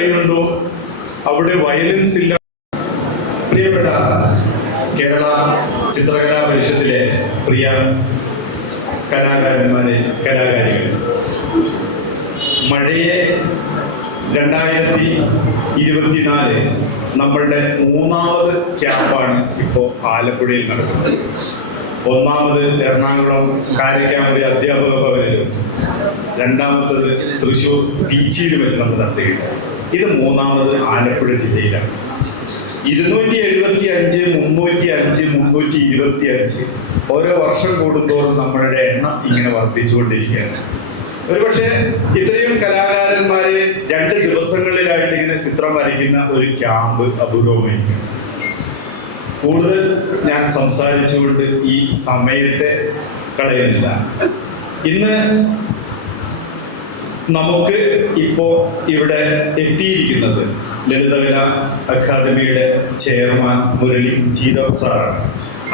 അറിയുന്നുണ്ടോ അവിടെ വയലൻസ് ഇല്ല. പ്രിയപ്പെട്ട കേരള ചിത്രകലാ പരിഷത്തിലെ പ്രിയ കലാകാരന്മാരെ, കലാകാരികൾ, മഴയെ 2024 നമ്മളുടെ 3ാമത് ക്യാമ്പാണ് ഇപ്പോൾ ആലപ്പുഴയിൽ നടക്കുന്നത്. 1ാമത് എറണാകുളം കാരക്കാമുറി അധ്യാപക ഭവനിലും 2ാമത്തത് തൃശ്ശൂർ ബീച്ചിൽ വെച്ച് നമ്മൾ നടത്തുകയുണ്ട്. ഇത് 3ാമത് ആലപ്പുഴ ജില്ലയിലാണ്. 275, 305, 325 ഓരോ വർഷം കൂടുന്തോറും നമ്മളുടെ എണ്ണം ഇങ്ങനെ വർദ്ധിച്ചുകൊണ്ടിരിക്കുകയാണ്. ഒരുപക്ഷെ ഇത്രയും കലാകാരന്മാരെ 2 ദിവസങ്ങളിലായിട്ട് ഇങ്ങനെ ചിത്രം വരയ്ക്കുന്ന ഒരു ക്യാമ്പ് അപൂർവമായിരിക്കും. കൂടുതൽ ഞാൻ സംസാരിച്ചുകൊണ്ട് ഈ സമയത്തെ കളയുന്നില്ല. ഇന്ന് നമുക്ക് ഇപ്പോൾ ഇവിടെ എത്തിയിരിക്കുന്നത് ലളിതകലാ അക്കാദമിയുടെ ചെയർമാൻ മുരളി ജീരോത് സാറാണ്.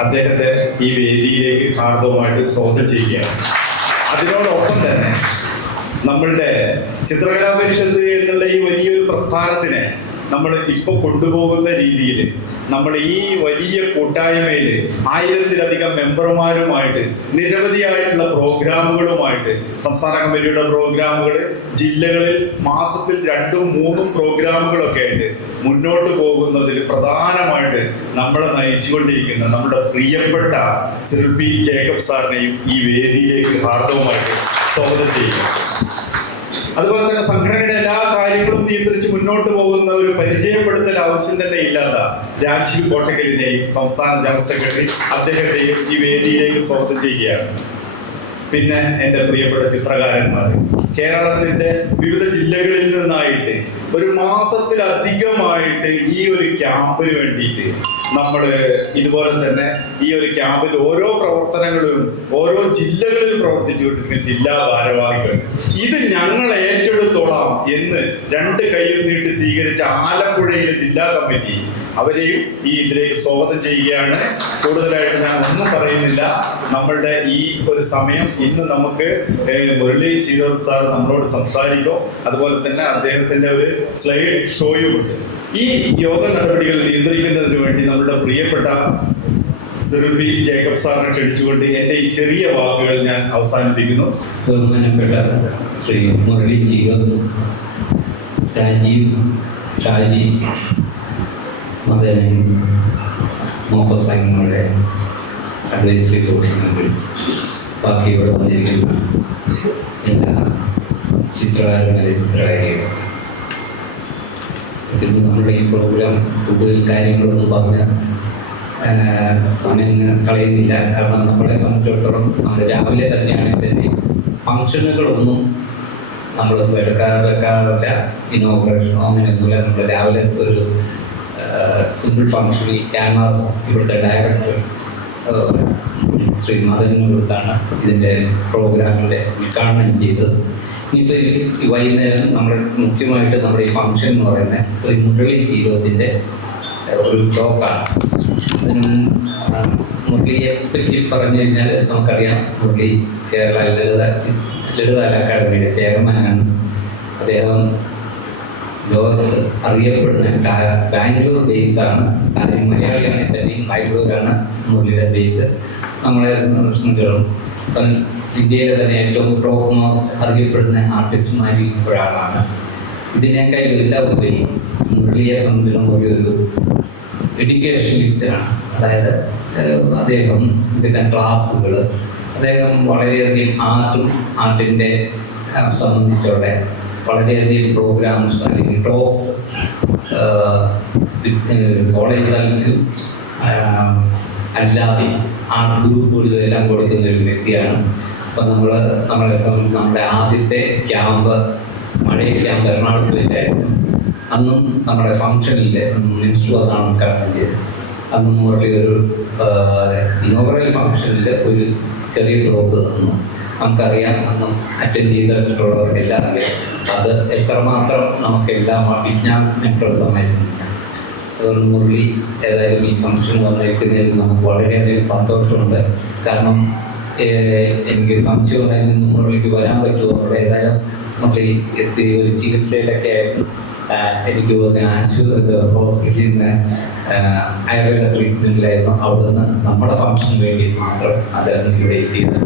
അദ്ദേഹത്തെ ഈ വേദിയിലേക്ക് ഹാർദവമായിട്ട് സ്വാഗതം ചെയ്യുകയാണ്. അതിനോടൊപ്പം തന്നെ നമ്മളുടെ ചിത്രകലാ പരിഷത്ത് എന്നുള്ള ഈ വലിയൊരു പ്രസ്ഥാനത്തിനെ നമ്മൾ ഇപ്പോൾ കൊണ്ടുപോകുന്ന രീതിയിൽ നമ്മൾ ഈ വലിയ കൂട്ടായ്മയിൽ 1000-ലധികം മെമ്പർമാരുമായിട്ട് നിരവധിയായിട്ടുള്ള പ്രോഗ്രാമുകളുമായിട്ട് സംസ്ഥാന കമ്മിറ്റിയുടെ പ്രോഗ്രാമുകൾ, ജില്ലകളിൽ മാസത്തിൽ 2ഉം 3ഉം പ്രോഗ്രാമുകളൊക്കെ ആയിട്ട് മുന്നോട്ട് പോകുന്നതിൽ പ്രധാനമായിട്ട് നമ്മളെ നയിച്ചുകൊണ്ടിരിക്കുന്ന നമ്മുടെ പ്രിയപ്പെട്ട ശില്പി ജേക്കബ് സാറിനെയും ഈ വേദിയിലേക്ക് ഹാർദവമായിട്ട് സ്വാഗതം ചെയ്യുക. അതുപോലെ തന്നെ സംഘടനയുടെ എല്ലാ കാര്യങ്ങളും നിയന്ത്രിച്ച് മുന്നോട്ട് പോകുന്ന ഒരു പരിചയപ്പെടുത്തൽ ആവശ്യം തന്നെ ഇല്ലാത്ത രാജീവ് കോട്ടക്കലിനെയും സംസ്ഥാന ജനറൽ സെക്രട്ടറി അദ്ദേഹത്തെയും ഈ വേദിയിലേക്ക് സ്വാഗതം ചെയ്യുകയാണ്. പിന്നെ എൻ്റെ പ്രിയപ്പെട്ട ചിത്രകാരന്മാർ, കേരളത്തിൻ്റെ വിവിധ ജില്ലകളിൽ നിന്നായിട്ട് 1 മാസത്തിലധികമായിട്ട് ഈ ഒരു ക്യാമ്പിന് വേണ്ടിയിട്ട് നമ്മൾ ഇതുപോലെ തന്നെ ഈ ഒരു ക്യാമ്പിൽ ഓരോ പ്രവർത്തനങ്ങളിലും ഓരോ ജില്ലകളിൽ പ്രവർത്തിച്ചുകൊണ്ടിരിക്കുന്ന ജില്ലാ ഭാരവാഹികൾ ഇത് ഞങ്ങൾ ഏറ്റെടുത്തോളാം എന്ന് 2 കൈയും നീട്ടി സ്വീകരിച്ച ആലപ്പുഴയിലെ ജില്ലാ കമ്മിറ്റി, അവരെയും ഈ ഇതിലേക്ക് സ്വാഗതം ചെയ്യുകയാണ്. കൂടുതലായിട്ട് ഞാൻ ഒന്നും പറയുന്നില്ല. നമ്മളുടെ ഈ ഒരു സമയം ഇന്ന് നമുക്ക് മുരളി ജീരോത് സാർ നമ്മളോട് സംസാരിക്കും. അതുപോലെ തന്നെ അദ്ദേഹത്തിൻ്റെ ഒരു സ്ലൈഡ് ഷോയുമുണ്ട്. ഈ യോഗ നടപടികൾ നിയന്ത്രിക്കുന്നതിന് വേണ്ടി നമ്മുടെ പ്രിയപ്പെട്ട ശില്പി ജേക്കബ് സാറിനെ ക്ഷണിച്ചുകൊണ്ട് എൻ്റെ ഈ ചെറിയ വാക്കുകൾ ഞാൻ അവസാനിപ്പിക്കുന്നു. ബഹുമാനപ്പെട്ട ശ്രീ മുരളി ജീരോത്, രാജീവ്, ഷാജി, മദനൻ, മുഹമ്മദ് സാഹിബുടെ അഡ്വൈസറി ബോർഡ് മെമ്പേഴ്സ്, ബാക്കി ഇവിടെ വന്നിരിക്കുന്ന എല്ലാ ചിത്രകാരന്മാരെ, ചിത്രകാരികളും, ഇന്ന് നമ്മുടെ ഈ പ്രോഗ്രാം കൂടുതൽ കാര്യങ്ങളൊന്നും പറഞ്ഞ് സമയം കളയുന്നില്ല. കാരണം നമ്മളെ സംബന്ധിച്ചിടത്തോളം നമ്മൾ രാവിലെ തന്നെയാണെങ്കിൽ തന്നെ ഫങ്ഷനുകളൊന്നും നമ്മൾ വെക്കാറില്ല. ഇനോഗ്രേഷനോ അങ്ങനെയൊന്നുമില്ല. നമ്മൾ രാവിലെ ഒരു സിമ്പിൾ ഫങ്ഷനിൽ ക്യാൻവാസ് ഇവിടുത്തെ ഡയറക്ടർ ശ്രീ മദനോടാണ് ഇതിൻ്റെ പ്രോഗ്രാമിൻ്റെ ഉദ്ഘാടനം ചെയ്തത്. ഇനിയിപ്പോൾ വൈകുന്നേരം നമ്മുടെ മുഖ്യമായിട്ട് നമ്മുടെ ഈ ഫങ്ഷൻ എന്ന് പറയുന്നത് ശ്രീ മുരളി ജീരോത്തിൻ്റെ ഒരു ടോക്കാണ്. മുരളിയെ പറ്റി പറഞ്ഞു കഴിഞ്ഞാൽ നമുക്കറിയാം, മുരളി കേരള ലളിത അക്കാദമിയുടെ ചെയർമാനാണ്. അദ്ദേഹം ലോകത്ത് അറിയപ്പെടുന്ന ബാംഗ്ലൂർ ബേസാണ്. കാര്യം മലയാളിയാണെങ്കിൽ തന്നെയും ബാംഗ്ലൂരാണ് മുരളിയുടെ ബേസ്. നമ്മളെ സംബന്ധിച്ചിടത്തോളം ഇപ്പം ഇന്ത്യയിലെ തന്നെ ഏറ്റവും ടോപ്പ് അറിയപ്പെടുന്ന ആർട്ടിസ്റ്റുമാരിൽ ഒരാളാണ്. ഇതിനേക്കാൾ എല്ലാം ഉപരി മുരളിയെ സംബന്ധിച്ചിടത്തോളം ഒരു എഡ്യൂക്കേഷനിസ്റ്റാണ്. അതായത് അദ്ദേഹം എടുക്കുന്ന ക്ലാസ്സുകൾ, അദ്ദേഹം വളരെയധികം ആർട്ടിൻ്റെ സംബന്ധിച്ചോടെ വളരെയധികം പ്രോഗ്രാംസ് അല്ലെങ്കിൽ ടോക്സ് കോളേജ് തലത്തിലും അല്ലാതെ ആർട്ട് ഗ്രൂപ്പുകളിലും എല്ലാം കൊടുക്കുന്ന ഒരു വ്യക്തിയാണ്. അപ്പം നമ്മളെ സംബന്ധിച്ച് നമ്മുടെ ആദ്യത്തെ ക്യാമ്പ് മഴയ ക്യാമ്പ് എറണാകുളത്ത് വെച്ചായിരുന്നു. അന്നും നമ്മുടെ ഫങ്ഷനിൽ മിനിസ്റ്റർ വന്നാണ് ഉദ്ഘാടനം ചെയ്തത്. അന്നും മുരളി ഒരു ഇനോഗ്രൽ ഫങ്ഷനിൽ ഒരു ചെറിയ ടോക്ക് തന്നു. നമുക്കറിയാം, അന്നും അറ്റൻഡ് ചെയ്തിട്ടുള്ളവർക്കെല്ലാം അറിയാം അത് എത്രമാത്രം നമുക്കെല്ലാം വിജ്ഞാനപ്രദമായിരുന്നു. അതുകൊണ്ട് മുരളി ഏതായാലും ഈ ഫംഗ്ഷൻ വന്നിരിക്കുന്നതിൽ നമുക്ക് വളരെയധികം സന്തോഷമുണ്ട്. കാരണം എനിക്ക് സംശയം ഉണ്ടായിരുന്നു മുരളിക്ക് വരാൻ പറ്റുമോ. അവിടെ ഏതായാലും മുരളി എത്തി ഒരു ചികിത്സയിലൊക്കെ ആയിരുന്നു. എനിക്ക് തോന്നുന്നു ഹോസ്പിറ്റലിൽ നിന്ന് ആയുർവേദ ട്രീറ്റ്മെൻറ്റിലായിരുന്നു. അവിടുന്ന് നമ്മുടെ ഫംഗ്ഷന് വേണ്ടി മാത്രം അദ്ദേഹം ഇവിടെ എത്തിയത്.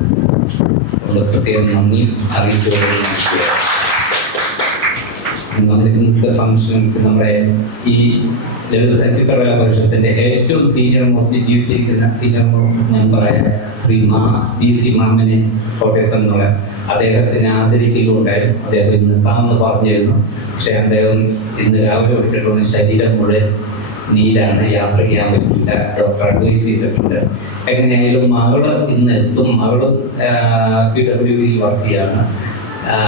അതുകൊണ്ട് പ്രത്യേകം നന്ദി അറിയിച്ചു. നമ്മുടെ ഇന്നത്തെ ഫംഗ്ഷൻ നമ്മുടെ ഈ ലളിത ചിത്രകലാ പരിഷത്തിൻ്റെ ഏറ്റവും സീനിയർ മോസ്റ്റ് ജീവിച്ചിരിക്കുന്ന സീനിയർ മോസ്റ്റ് മെമ്പറായ ശ്രീ DC മാമനെ കോട്ടയത്ത് നിന്നുള്ള അദ്ദേഹത്തിന് ആദരിക്കലുണ്ടായിരുന്നു. അദ്ദേഹം ഇന്ന് താന്ന് പറഞ്ഞിരുന്നു. പക്ഷേ അദ്ദേഹം ഇന്ന് രാവിലെ വിളിച്ചിട്ടുള്ള ശരീരം മുഴുവൻ നീരാണ്, യാത്ര ചെയ്യാൻ പറ്റില്ല, ഡോക്ടർ അഡ്വൈസ് ചെയ്തിട്ടുണ്ട്. എങ്ങനെയായാലും മകള് ഇന്ന് എത്തും. മകളും PWBയിൽ വർക്ക് ചെയ്യാണ്.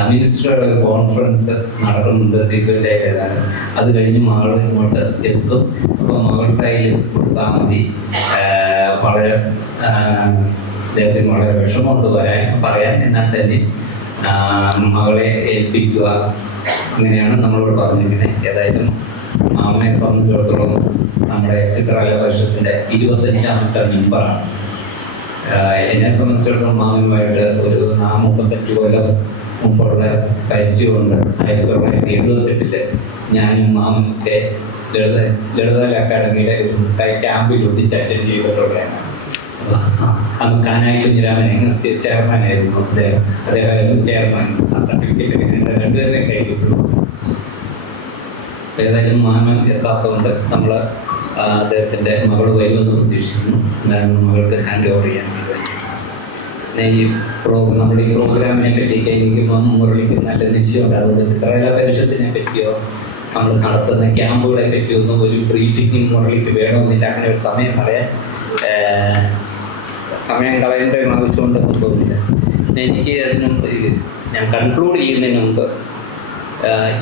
മിനിസ്റ്ററുടെ ഒരു കോൺഫറൻസ് നടക്കുന്നുണ്ട് തിരുവല്ലയിലേതാണ്. അത് കഴിഞ്ഞ് മകൾ ഇങ്ങോട്ട് എത്തും. അപ്പോൾ മകളുടെ കയ്യിൽ കൊടുത്താൽ മതി. വളരെ അദ്ദേഹത്തിന് വളരെ വിഷമമുണ്ട് പറയാൻ. എന്നാൽ തന്നെ മകളെ ഏൽപ്പിക്കുക, അങ്ങനെയാണ് നമ്മളോട് പറഞ്ഞിരിക്കുന്നത്. ഏതായാലും മാമനെ സംബന്ധിച്ചിടത്തോളം നമ്മുടെ ചിത്രകലാ പരിഷത്തിൻ്റെ 25ാമത്തെ മെമ്പറാണ്. എന്നെ സംബന്ധിച്ചിടത്തോളം മാമനുമായിട്ട് ഒരു 35 കൊല്ലം മുമ്പുള്ള പരിചയമുണ്ട്. 1978 ഞാനും മാമൻ്റെ ലളിതകല അക്കാദമിയുടെ ഒരു ക്യാമ്പിൽ ഒന്നിച്ച് അറ്റൻഡ് ചെയ്തിട്ടുള്ളതാണ്. അന്ന് കാനായി കുഞ്ഞിരാമൻ എങ്ങനെ സ്റ്റേറ്റ് ചെയർമാനായിരുന്നു. അദ്ദേഹം ചെയർമാൻ. ആ സർട്ടിഫിക്കറ്റ് രണ്ടുപേരുടെയും കയ്യിലിട്ടുള്ളൂ. ഏതായാലും മാമൻ എത്താത്തതുകൊണ്ട് നമ്മൾ അദ്ദേഹത്തിൻ്റെ മകൾ വരുമെന്ന് പ്രതീക്ഷിക്കുന്നു. മകൾക്ക് ഹാൻഡ് ഓവർ ചെയ്യാൻ നമ്മുടെ ഈ പ്രോഗ്രാമിനെ പറ്റിയൊക്കെ എനിക്ക് മുരളിക്ക് നല്ല നിശ്ചയമുണ്ട്. അതുകൊണ്ട് ചിത്രകലാ പരിഷത്തിനെ പറ്റിയോ നമ്മൾ നടത്തുന്ന ക്യാമ്പുകളെ പറ്റിയോ ഒന്നും ഒരു ബ്രീഫിങ്ങും മുരളിക്ക് വേണമെന്നില്ല. അങ്ങനെ ഒരു സമയം കളയേണ്ട ആവശ്യമുണ്ടെന്ന് തോന്നുന്നില്ല. എനിക്ക് അതിന് മുമ്പ് ഞാൻ കൺക്ലൂഡ് ചെയ്യുന്നതിന് മുമ്പ്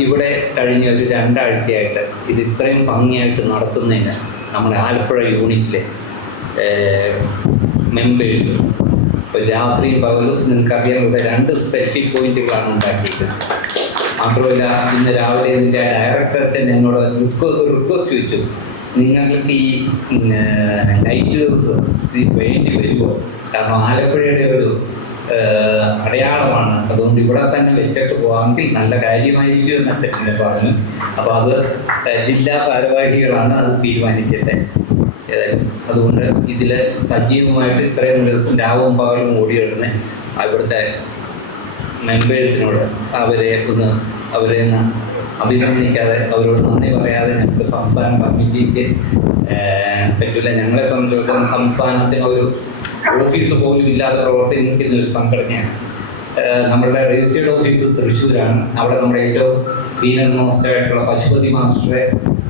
ഇവിടെ കഴിഞ്ഞ ഒരു 2 ആഴ്ചയായിട്ട് ഇത് ഇത്രയും ഭംഗിയായിട്ട് നടത്തുന്നതിന് നമ്മുടെ ആലപ്പുഴ യൂണിറ്റിലെ മെമ്പേഴ്സ് രാത്രിയും പകലും നിങ്ങൾക്കറിയാം ഇവിടെ 2 സെൽഫി പോയിന്റുകളാണ് ഉണ്ടാക്കിയിരിക്കുന്നത്. മാത്രമല്ല ഇന്ന് രാവിലെ ഇതിൻ്റെ ഡയറക്ടർ എന്നോട് റിക്വസ്റ്റ് ചോദിച്ചു, നിങ്ങൾക്ക് ഈ നൈറ്റ് ദിവസം ഇത് വേണ്ടി വരുമോ? കാരണം ആലപ്പുഴയുടെ ഒരു അടയാളമാണ്, അതുകൊണ്ട് ഇവിടെ തന്നെ വെച്ചിട്ട് പോകാമെങ്കിൽ നല്ല കാര്യമായിരിക്കും എന്ന് അച്ഛനെ പറഞ്ഞു. അപ്പോൾ അത് ജില്ലാ ഭാരവാഹികളാണ് അത് തീരുമാനിക്കട്ടെ. അതുകൊണ്ട് ഇതിൽ സജീവമായിട്ട് ഇത്രയും ദിവസം രാവും പകലും ഓടിയിടുന്ന അവിടുത്തെ മെമ്പേഴ്സിനോട് അവരെ അഭിനന്ദിക്കാതെ അവരോട് നന്ദി പറയാതെ ഞങ്ങൾക്ക് സംസ്ഥാന കമ്മിറ്റിക്ക് പറ്റില്ല. ഞങ്ങളെ സംബന്ധിച്ചിടത്തോളം സംസ്ഥാനത്തിന് ഒരു ഓഫീസ് പോലും ഇല്ലാതെ പ്രവർത്തിക്കുന്ന ഒരു സംഘടനയാണ്. നമ്മളുടെ രജിസ്റ്റേർഡ് ഓഫീസ് തൃശ്ശൂരാണ്. അവിടെ നമ്മുടെ ഏറ്റവും സീനിയർ മോസ്റ്റ് ആയിട്ടുള്ള പശുപതി മാസ്റ്ററെ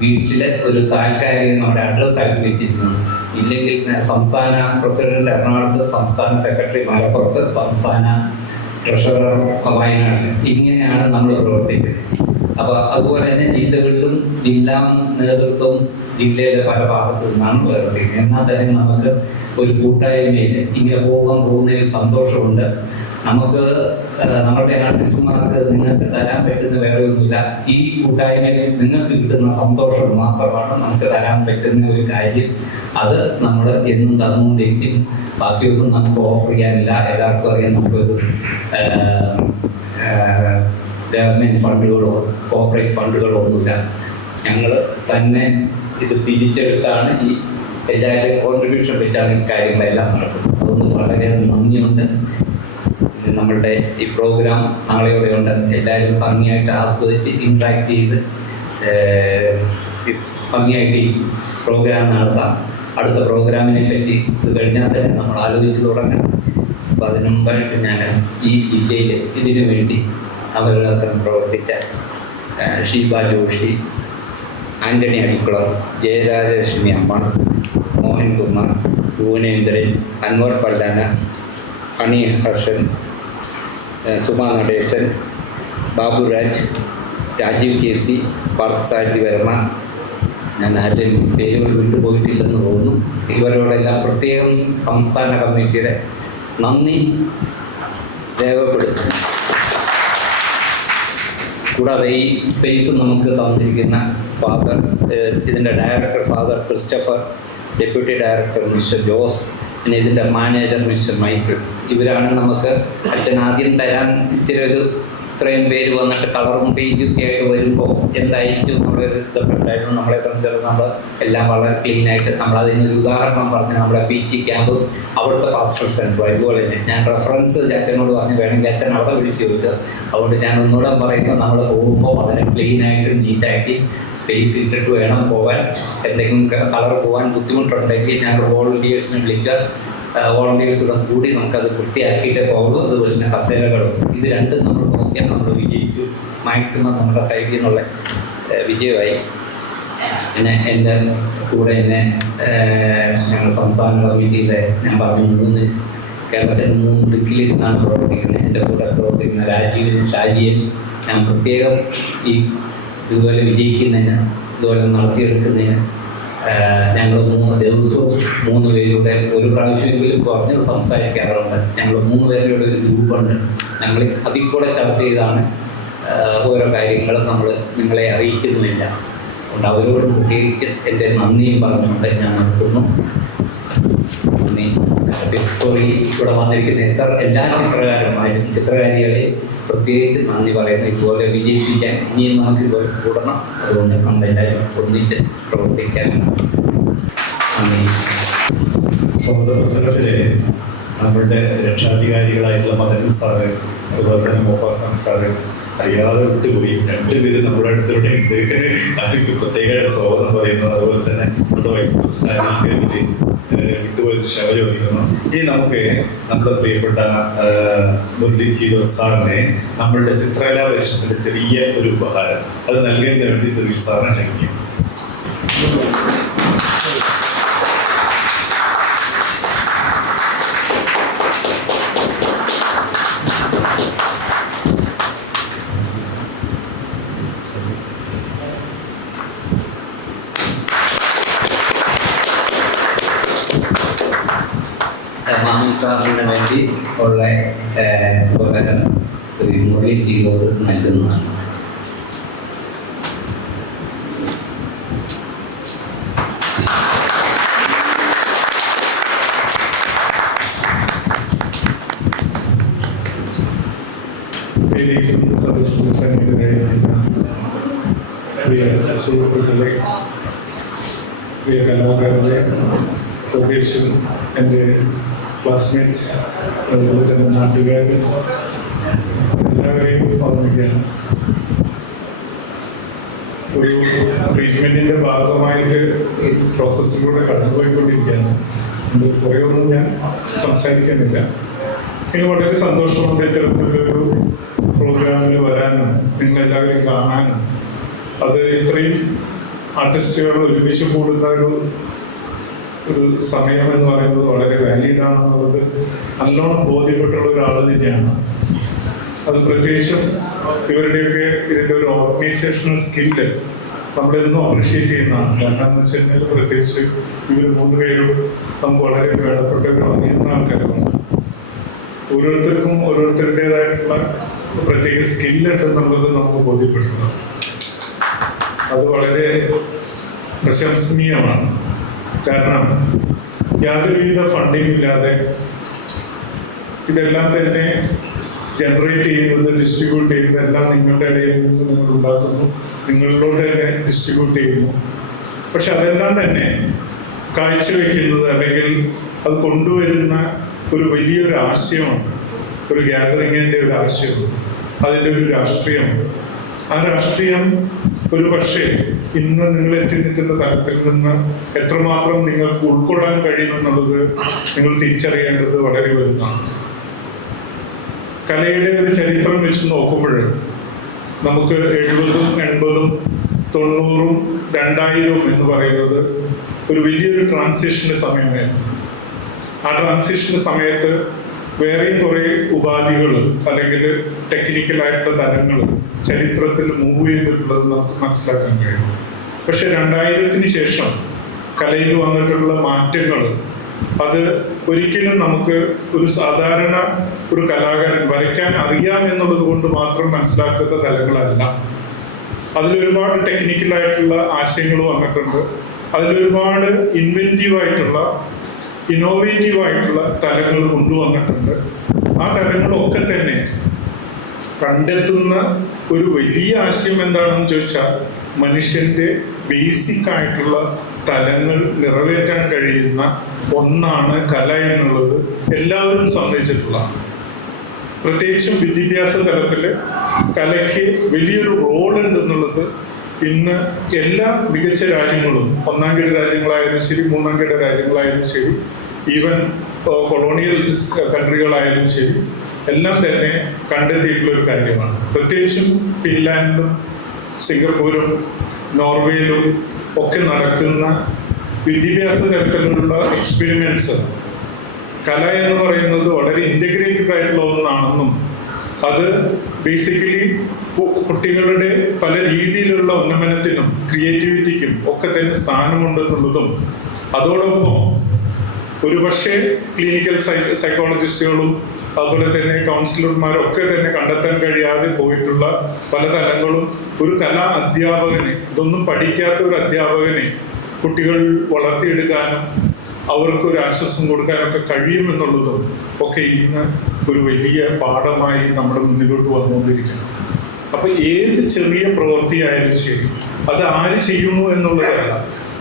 വീട്ടിൽ ഒരു താൽക്കാലികം നമ്മുടെ അഡ്രസ്സായിട്ട് വെച്ചിരിക്കുന്നു. ഇല്ലെങ്കിൽ സംസ്ഥാന പ്രസിഡന്റ് എറണാകുളത്ത്, സംസ്ഥാന സെക്രട്ടറി മലപ്പുറത്ത്, സംസ്ഥാന ട്രഷറർ വയനാട്, ഇങ്ങനെയാണ് നമ്മൾ പ്രവർത്തിക്കുന്നത്. അപ്പോൾ അതുപോലെ തന്നെ ജില്ലകളിലും ജില്ലാ നേതൃത്വം ജില്ലയിലെ പല ഭാഗത്തു നിന്നാണ് പ്രവർത്തിക്കുന്നത്. എന്നാൽ തന്നെ നമുക്ക് ഒരു കൂട്ടായ്മയിൽ ഇങ്ങനെ പോകുന്നതിൽ സന്തോഷമുണ്ട്. നമുക്ക് നമ്മുടെ ആർട്ടിസ്റ്റുമാർക്ക് നിങ്ങൾക്ക് തരാൻ പറ്റുന്ന വേറെ ഒന്നുമില്ല. ഈ കൂട്ടായ്മയിൽ നിങ്ങൾക്ക് കിട്ടുന്ന സന്തോഷം മാത്രമാണ് നമുക്ക് തരാൻ പറ്റുന്ന ഒരു കാര്യം. അത് നമ്മൾ എന്നും തന്നുകൊണ്ടിരിക്കും. ബാക്കിയൊന്നും നമുക്ക് ഓഫർ ചെയ്യാനില്ല. എല്ലാവർക്കും അറിയാം, നമുക്കൊരു ഗവൺമെൻറ് ഫണ്ടുകളോ കോർപ്പറേറ്റ് ഫണ്ടുകളോ ഒന്നുമില്ല. ഞങ്ങൾ തന്നെ ഇത് പിരിച്ചെടുത്താണ് ഈ എല്ലാവരുടെയും കോൺട്രിബ്യൂഷൻ വെച്ചാണ് ഈ കാര്യങ്ങളെല്ലാം നടത്തുന്നത്. അതുകൊണ്ട് വളരെ നന്ദിയുണ്ട്. നമ്മളുടെ ഈ പ്രോഗ്രാം നാളെയോടെ ഉണ്ട്. എല്ലാവരും ഭംഗിയായിട്ട് ആസ്വദിച്ച് ഇൻട്രാക്ട് ചെയ്ത് ഭംഗിയായിട്ട് ഈ പ്രോഗ്രാം നടത്താം. അടുത്ത പ്രോഗ്രാമിനെ പറ്റി ഇത് കഴിഞ്ഞാൽ തന്നെ നമ്മൾ ആലോചിച്ച് തുടങ്ങണം. അപ്പോൾ അതിനു മുമ്പായിട്ട് ഞാൻ ഈ ജില്ലയിൽ ഇതിനു വേണ്ടി അവരോടൊപ്പം പ്രവർത്തിച്ച ഷീബ ജോഷി, ആൻ്റണി അടിക്കുളം, ജയരാജലക്ഷ്മി അമ്മ, മോഹൻകുമാർ, ഭുവനേന്ദ്രൻ, അൻവർ പല്ലാന, അണി ഹർഷൻ, സുമാ നടേശൻ, ബാബുരാജ്, രാജീവ് KC, പാർത്ഥസാരഥി വർമ്മ, ഞാൻ ആരുടെയും പേരുകൾ വിട്ടുപോയിട്ടില്ലെന്ന് തോന്നുന്നു. ഇവരോടെല്ലാം പ്രത്യേകം സംസ്ഥാന കമ്മിറ്റിയുടെ നന്ദി രേഖപ്പെടുത്തുന്നു. കൂടാതെ ഈ സ്പേസ് നമുക്ക് തന്നിരിക്കുന്ന ഫാദർ, ഇതിൻ്റെ director father Christopher, deputy director mister Jose, പിന്നെ ഇതിൻ്റെ മാനേജർ മിസ്റ്റർ മൈക്കിൾ, ഇവരാണ് നമുക്ക് അച്ഛൻ ആദ്യം തരാൻ ഇച്ചിരി ഒരു ഇത്രയും പേര് വന്നിട്ട് കളറും പെയിൻറ്റും ഒക്കെ ആയിട്ട് വരുമ്പോൾ എന്തായിരിക്കും എന്നുള്ളൊരു ഇഷ്ടപ്പെട്ടായിരുന്നു. നമ്മളെ സംബന്ധിച്ചിടത്തോളം നമ്മൾ എല്ലാം വളരെ ക്ലീനായിട്ട് നമ്മളതിനൊരു ഉദാഹരണം പറഞ്ഞ് നമ്മുടെ പീച്ചി ക്യാമ്പ് അവിടുത്തെ പാസ്റ്റൽ സെൻറ്ററും അതുപോലെ തന്നെ ഞാൻ റെഫറൻസ് ചാച്ചനോട് പറഞ്ഞ് വേണമെങ്കിൽ അച്ഛൻ അവിടെ വിളിച്ച് ചോദിച്ചത്. അതുകൊണ്ട് ഞാൻ ഒന്നുകൂടെ പറയുന്നത് നമ്മൾ പോകുമ്പോൾ വളരെ ക്ലീനായിട്ട് നീറ്റാക്കി സ്പേസ് ഇട്ടിട്ട് വേണം പോകാൻ. എന്തെങ്കിലും കളർ പോകാൻ ബുദ്ധിമുട്ടുണ്ടെങ്കിൽ ഞങ്ങൾ വോളണ്ടിയേഴ്സിനെ വിളിക്കുക. വോളണ്ടിയേഴ്സുടെ കൂടി നമുക്കത് വൃത്തിയാക്കിയിട്ടേ പോകുള്ളൂ. അതുപോലെ തന്നെ കസേരകളും ഇത് രണ്ടും നമ്മൾ നോക്കിയാൽ നമ്മൾ വിജയിച്ചു. മാക്സിമം നമ്മുടെ സൈഡിൽ നിന്നുള്ള വിജയമായി. പിന്നെ എൻ്റെ കൂടെ എന്നെ ഞങ്ങൾ സംസ്ഥാന കമ്മിറ്റിയിലെ ഞാൻ പറഞ്ഞു കേരളത്തിൽ 3 ദിക്കിലിരുന്നാണ് പ്രവർത്തിക്കുന്നത്. എൻ്റെ കൂടെ പ്രവർത്തിക്കുന്ന രാജീവിനും ഷാജിയും ഞാൻ പ്രത്യേകം ഇതുപോലെ വിജയിക്കുന്നതിന് ഇതുപോലെ നടത്തിയെടുക്കുന്നതിന് ഞങ്ങൾ 3 ദിവസവും 3 പേരുടെ ഒരു പ്രാവശ്യമെങ്കിലും കുറഞ്ഞ് സംസാരിക്കാറുണ്ട്. ഞങ്ങൾ 3 പേരുടെ ഒരു ഗ്രൂപ്പുണ്ട്. ഞങ്ങൾ അതിൽ കൂടെ ചർച്ച ചെയ്താണ് ഓരോ കാര്യങ്ങളും നമ്മൾ നിങ്ങളെ അറിയിക്കുന്നുമില്ല. അതുകൊണ്ട് അവരോട് പ്രത്യേകിച്ച് എൻ്റെ നന്ദിയും പറഞ്ഞുകൊണ്ട് ഞാൻ നിർത്തുന്നു. നന്ദി. സോറി, ഇവിടെ വന്നിരിക്കുന്ന എല്ലാ ചിത്രകാരന്മാരും ചിത്രകാരികളെ പ്രത്യേകിച്ച് നന്ദി പറയുന്നു. ഇതുപോലെ വിജയിപ്പിക്കാൻ ഇനിയും നമുക്ക് ഇതുപോലെ കൂടണം. അതുകൊണ്ട് നമ്മളെല്ലാവരും ഒന്നിച്ച് പ്രവർത്തിക്കാൻ നന്ദി. സ്വന്തം അവസരത്തിലെ നമ്മളുടെ രക്ഷാധികാരികളായിട്ടുള്ള മദൻ സാറ് അതുപോലെ തന്നെ മോപ്പാസാൻ സാറ് അറിയാതെ വിട്ടുപോയി. 2 പേര് നമ്മുടെ അടുത്തൂടെ ഉണ്ട്. അവർക്ക് പ്രത്യേക സ്വാഗതം പറയുന്നു. അതുപോലെ തന്നെ നമ്മുടെ വൈസ് പ്രസിഡന്റ് വിട്ടുപോയത് ക്ഷമ ചോദിക്കുന്നു. ഇനി നമുക്ക് നമ്മുടെ പ്രിയപ്പെട്ട മുരളി ജീരോത് സാറിനെ നമ്മളുടെ ചിത്രകലാ പരിഷത്തിന്റെ ചെറിയ ഒരു ഉപഹാരം അത് നൽകുന്നതിന് വേണ്ടി സുനിൽ സാറിനെ ക്ഷണിക്കും. സാറിന് വേണ്ടി ഉള്ള ഉപകരണം ശ്രീ മുരളി ജീരോത് നൽകുന്നതാണ്. സുഹൃത്തുക്കളെ, പ്രിയ കലാകാരനെ, പ്രത്യേകിച്ചും എൻ്റെ ക്ലാസ്മേറ്റ്സ്, അതുപോലെ തന്നെ നാട്ടുകാർ, എല്ലാവരെയും ഓർമ്മിക്കുകയാണ്. ഒരു ട്രീറ്റ്മെൻറ്റിൻ്റെ ഭാഗമായിട്ട് പ്രോസസ്സിലൂടെ കടന്നുപോയിക്കൊണ്ടിരിക്കുകയാണ്. കുറേ ഒന്നും ഞാൻ സംസാരിക്കുന്നില്ല. എനിക്ക് വളരെ സന്തോഷമുണ്ട് ഇത്തരത്തിലൊരു പ്രോഗ്രാമിൽ വരാനും നിങ്ങളെല്ലാവരെയും കാണാനും. അത് ഇത്രയും ആർട്ടിസ്റ്റുകൾ ഒരുമിച്ച് കൂടുന്ന ഒരു സമയം എന്ന് പറയുന്നത് വളരെ വാലിഡ് ആണെന്നുള്ളത് നല്ലോണം ബോധ്യപ്പെട്ടുള്ള ഒരാൾ തന്നെയാണ്. അത് പ്രത്യേകിച്ചും ഇവരുടെയൊക്കെ ഇതിൻ്റെ ഒരു ഓർഗനൈസേഷണൽ സ്കില്ല് നമ്മളെന്നും അപ്രീഷിയേറ്റ് ചെയ്യുന്നതാണ്. കാരണം എന്ന് വെച്ച് കഴിഞ്ഞാൽ പ്രത്യേകിച്ച് ഇവർ 3 പേരും നമുക്ക് വളരെ വേണ്ടപ്പെട്ടവരും അറിയുന്ന ആൾക്കാരാണ്. ഓരോരുത്തർക്കും ഓരോരുത്തരുടേതായിട്ടുള്ള പ്രത്യേക സ്കില്ലുണ്ടെന്നുള്ളത് നമുക്ക് ബോധ്യപ്പെടുന്നു. അത് വളരെ പ്രശംസനീയമാണ്. കാരണം യാതൊരുവിധ ഫണ്ടിങ് ഇല്ലാതെ ഇതെല്ലാം തന്നെ ജനറേറ്റ് ചെയ്യുന്നത്, ഡിസ്ട്രിബ്യൂട്ട് ചെയ്യുന്നത് എല്ലാം നിങ്ങളുടെ ഇടയിൽ നിന്ന് നിങ്ങൾ ഉണ്ടാക്കുന്നു, നിങ്ങളിലൂടെ തന്നെ ഡിസ്ട്രിബ്യൂട്ട് ചെയ്യുന്നു. പക്ഷെ അതെല്ലാം തന്നെ കാഴ്ചവെക്കുന്നത് അല്ലെങ്കിൽ അത് കൊണ്ടുവരുന്ന ഒരു വലിയൊരു ആശയമുണ്ട്. ഒരു ഗ്യാതറിങ്ങിൻ്റെ ഒരു ആശയമുണ്ട്. അതിൻ്റെ ഒരു രാഷ്ട്രീയമുണ്ട്. ആ രാഷ്ട്രീയം ഒരു പക്ഷേ ഇന്ന് നിങ്ങൾ എത്തി നിൽക്കുന്ന തലത്തിൽ നിന്ന് എത്രമാത്രം നിങ്ങൾക്ക് ഉൾക്കൊള്ളാൻ കഴിയുമെന്നുള്ളത് നിങ്ങൾ തിരിച്ചറിയേണ്ടത് വളരെ വലുതാണ്. കലയുടെ ഒരു ചരിത്രം വെച്ച് നോക്കുമ്പോൾ നമുക്ക് 70, 80, 90, 2000 എന്ന് പറയുന്നത് ഒരു വലിയൊരു ട്രാൻസിഷൻ്റെ സമയമായിരുന്നു. ആ ട്രാൻസിഷൻ്റെ സമയത്ത് വേറെയും കുറേ ഉപാധികൾ അല്ലെങ്കിൽ ടെക്നിക്കലായിട്ടുള്ള തലങ്ങൾ ചരിത്രത്തിൽ മൂവ് ചെയ്തിട്ടുള്ളത് നമുക്ക് മനസ്സിലാക്കാൻ കഴിയും. പക്ഷെ 2000-ന് ശേഷം കലയിൽ വന്നിട്ടുള്ള മാറ്റങ്ങൾ അത് ഒരിക്കലും നമുക്ക് ഒരു സാധാരണ ഒരു കലാകാരൻ വരയ്ക്കാൻ അറിയാം എന്നുള്ളത് കൊണ്ട് മാത്രം മനസ്സിലാക്കുന്ന തലങ്ങളല്ല. അതിലൊരുപാട് ടെക്നിക്കലായിട്ടുള്ള ആശയങ്ങൾ വന്നിട്ടുണ്ട്. അതിലൊരുപാട് ഇന്നോവേറ്റീവായിട്ടുള്ള തലങ്ങൾ കൊണ്ടുവന്നിട്ടുണ്ട്. ആ തലങ്ങളൊക്കെ തന്നെ കണ്ടെത്തുന്ന ഒരു വലിയ ആശയം എന്താണെന്ന് ചോദിച്ചാൽ മനുഷ്യന്റെ ബേസിക് ആയിട്ടുള്ള തലങ്ങൾ നിറവേറ്റാൻ കഴിയുന്ന ഒന്നാണ് കല എന്നുള്ളത് എല്ലാവരും സമ്മതിച്ചിട്ടുള്ളതാണ്. പ്രത്യേകിച്ചും വിദ്യാഭ്യാസ തലത്തിൽ കലയ്ക്ക് വലിയൊരു റോൾ ഉണ്ടെന്നുള്ളത് ഇന്ന് എല്ലാ മികച്ച രാജ്യങ്ങളും, ഒന്നാം കിട രാജ്യങ്ങളായാലും ശരി, മൂന്നാം കിട രാജ്യങ്ങളായാലും ശരി, ഈവൻ കൊളോണിയൽ കൺട്രികളായാലും ശരി, എല്ലാം തന്നെ കണ്ടെത്തിയിട്ടുള്ള ഒരു കാര്യമാണ്. പ്രത്യേകിച്ചും ഫിൻലാൻഡിലും സിംഗപ്പൂരും നോർവേയിലും ഒക്കെ നടക്കുന്ന വിദ്യാഭ്യാസ തരത്തിലുള്ള എക്സ്പെരിമെന്റ്സ് കല എന്ന് പറയുന്നത് വളരെ ഇന്റഗ്രേറ്റഡ് ആയിട്ടുള്ള ഒന്നാണെന്നും അത് ബേസിക്കലി കുട്ടികളുടെ പല രീതിയിലുള്ള ഉന്നമനത്തിനും ക്രിയേറ്റിവിറ്റിക്കും ഒക്കെ തന്നെ സ്ഥാനമുണ്ടെന്നുള്ളതും, അതോടൊപ്പം ഒരുപക്ഷെ ക്ലിനിക്കൽ സൈക്കോളജിസ്റ്റുകളും അതുപോലെ തന്നെ കൗൺസിലർമാരും ഒക്കെ തന്നെ കണ്ടെത്താൻ കഴിയാതെ പോയിട്ടുള്ള പല തലങ്ങളും ഒരു കലാ അധ്യാപകനെ, ഇതൊന്നും പഠിക്കാത്ത ഒരു അധ്യാപകനെ കുട്ടികൾ വളർത്തിയെടുക്കാനും അവർക്കൊരു ആശ്വാസം കൊടുക്കാനൊക്കെ കഴിയുമെന്നുള്ളതും ഒക്കെ ഇന്ന് ഒരു വലിയ പാഠമായി നമ്മുടെ മുന്നിലോട്ട് വന്നുകൊണ്ടിരിക്കുന്നു. അപ്പൊ ഏത് ചെറിയ പ്രവൃത്തിയായാലും ശരി, അത് ആര് ചെയ്യുന്നു എന്നുള്ളതല്ല,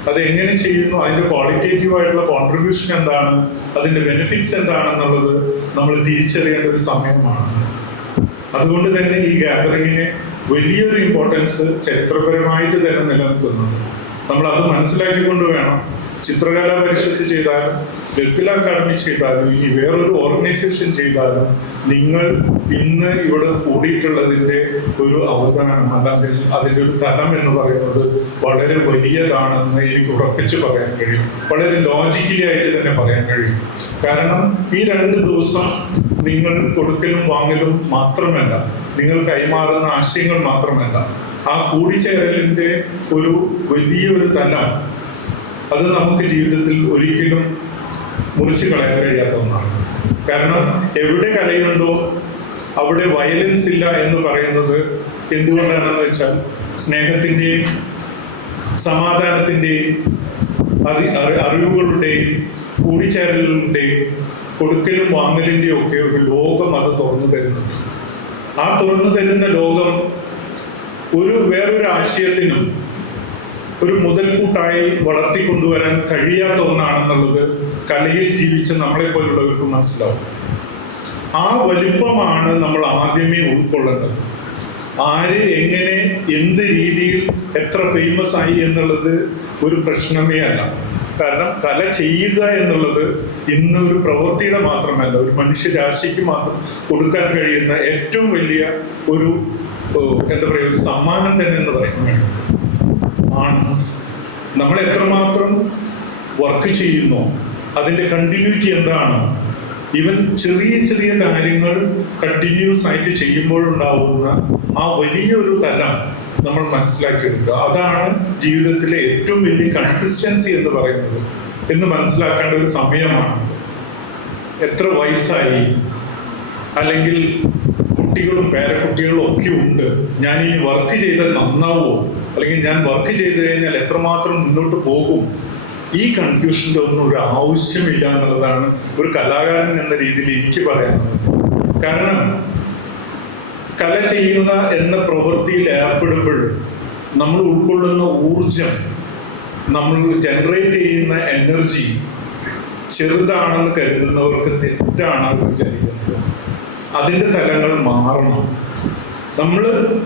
അത് എങ്ങനെ ചെയ്യുന്നു, അതിന്റെ ക്വാളിറ്റേറ്റീവ് ആയിട്ടുള്ള കോൺട്രിബ്യൂഷൻ എന്താണ്, അതിന്റെ ബെനിഫിറ്റ്സ് എന്താണെന്നുള്ളത് നമ്മൾ തിരിച്ചറിയേണ്ട ഒരു സമയമാണ്. അതുകൊണ്ട് തന്നെ ഈ ഗാദറിങ്ങിന് വലിയൊരു ഇമ്പോർട്ടൻസ് ചരിത്രപരമായിട്ട് തന്നെ നിലനിൽക്കുന്നുണ്ട്. നമ്മൾ അത് മനസ്സിലാക്കിക്കൊണ്ട് വേണം ചിത്രകലാ പരിഷത്ത് ചെയ്താലും, ലളിതകലാ അക്കാദമി ചെയ്താലും, ഇനി വേറൊരു ഓർഗനൈസേഷൻ ചെയ്താലും, നിങ്ങൾ ഇന്ന് ഇവിടെ കൂടിയിട്ടുള്ളതിൻ്റെ ഒരു അവദാനം അല്ലെങ്കിൽ അതിൻ്റെ ഒരു തലം എന്ന് പറയുന്നത് വളരെ വലിയതാണെന്ന് എനിക്ക് ഉറപ്പിച്ച് പറയാൻ കഴിയും. വളരെ ലോജിക്കലി ആയിട്ട് തന്നെ പറയാൻ കഴിയും. കാരണം ഈ 2 ദിവസം നിങ്ങൾ കൊടുക്കലും വാങ്ങലും മാത്രമല്ല, നിങ്ങൾ കൈമാറുന്ന ആശയങ്ങൾ മാത്രമല്ല, ആ കൂടിച്ചേരലിൻ്റെ ഒരു വലിയൊരു തലം അത് നമുക്ക് ജീവിതത്തിൽ ഒരിക്കലും മുറിച്ച് കളയാൻ കഴിയാത്ത ഒന്നാണ്. കാരണം എവിടെ കലയുണ്ടോ അവിടെ വയലൻസ് ഇല്ല എന്ന് പറയുന്നത് എന്തുകൊണ്ടാണെന്ന് വെച്ചാൽ സ്നേഹത്തിൻ്റെയും സമാധാനത്തിൻ്റെയും അറിവുകളുടെയും കൂടിച്ചേരലുകളുടെയും കൊടുക്കലും വാങ്ങലിൻ്റെയും ഒക്കെ ഒരു ലോകം അത് തുറന്നു തരുന്നുണ്ട്. ആ തുറന്നു തരുന്ന ലോകം വേറൊരു ആശയത്തിനും ഒരു മുതൽക്കൂട്ടായി വളർത്തിക്കൊണ്ടുവരാൻ കഴിയാത്ത ഒന്നാണെന്നുള്ളത് കലയിൽ ജീവിച്ച നമ്മളെ പോലുള്ളവർക്ക് മനസ്സിലാവും. ആ വലിപ്പമാണ് നമ്മൾ ആദ്യമേ ഉൾക്കൊള്ളേണ്ടത്. ആര് എങ്ങനെ എന്ത് രീതിയിൽ എത്ര ഫേമസ് ആയി എന്നുള്ളത് ഒരു പ്രശ്നമേ അല്ല. കാരണം കല ചെയ്യുക എന്നുള്ളത് ഇന്ന് ഒരു പ്രവൃത്തിയുടെ മാത്രമല്ല, ഒരു മനുഷ്യരാശിക്ക് മാത്രം കൊടുക്കാൻ കഴിയുന്ന ഏറ്റവും വലിയ ഒരു എന്താ പറയുക, ഒരു സമ്മാനം തന്നെ എന്ന് പറയുന്നത് ആണ്. നമ്മൾ എത്രമാത്രം വർക്ക് ചെയ്യുന്നു, അതിൻ്റെ കണ്ടിന്യൂറ്റി എന്താണ്, ഈവൻ ചെറിയ ചെറിയ കാര്യങ്ങൾ കണ്ടിന്യൂസ് ആയിട്ട് ചെയ്യുമ്പോഴുണ്ടാവുന്ന ആ വലിയൊരു തലം നമ്മൾ മനസ്സിലാക്കിയെടുക്കുക. അതാണ് ജീവിതത്തിലെ ഏറ്റവും വലിയ കൺസിസ്റ്റൻസി എന്ന് പറയുന്നത് എന്ന് മനസ്സിലാക്കേണ്ട ഒരു സമയമാണ്. എത്ര വയസ്സായി, അല്ലെങ്കിൽ കുട്ടികളും പേരക്കുട്ടികളും ഒക്കെ ഉണ്ട്, ഞാൻ ഈ വർക്ക് ചെയ്താൽ നന്നാവുമോ, അല്ലെങ്കിൽ ഞാൻ വർക്ക് ചെയ്ത് കഴിഞ്ഞാൽ എത്രമാത്രം മുന്നോട്ട് പോകും, ഈ കൺഫ്യൂഷൻ്റെ ഒന്നും ഒരു ആവശ്യമില്ല എന്നുള്ളതാണ് ഒരു കലാകാരൻ എന്ന രീതിയിൽ എനിക്ക് പറയാനുള്ളത്. കാരണം കല ചെയ്യുന്ന എന്ന പ്രവൃത്തിയിൽ ഏർപ്പെടുമ്പോൾ നമ്മൾ ഉൾക്കൊള്ളുന്ന ഊർജം, നമ്മൾ ജനറേറ്റ് ചെയ്യുന്ന എനർജി ചെറുതാണെന്ന് കരുതുന്നവർക്ക് തെറ്റാണ് വിചാരിക്കുന്നത്. അതിൻ്റെ തലങ്ങൾ മാറണം. നമ്മൾ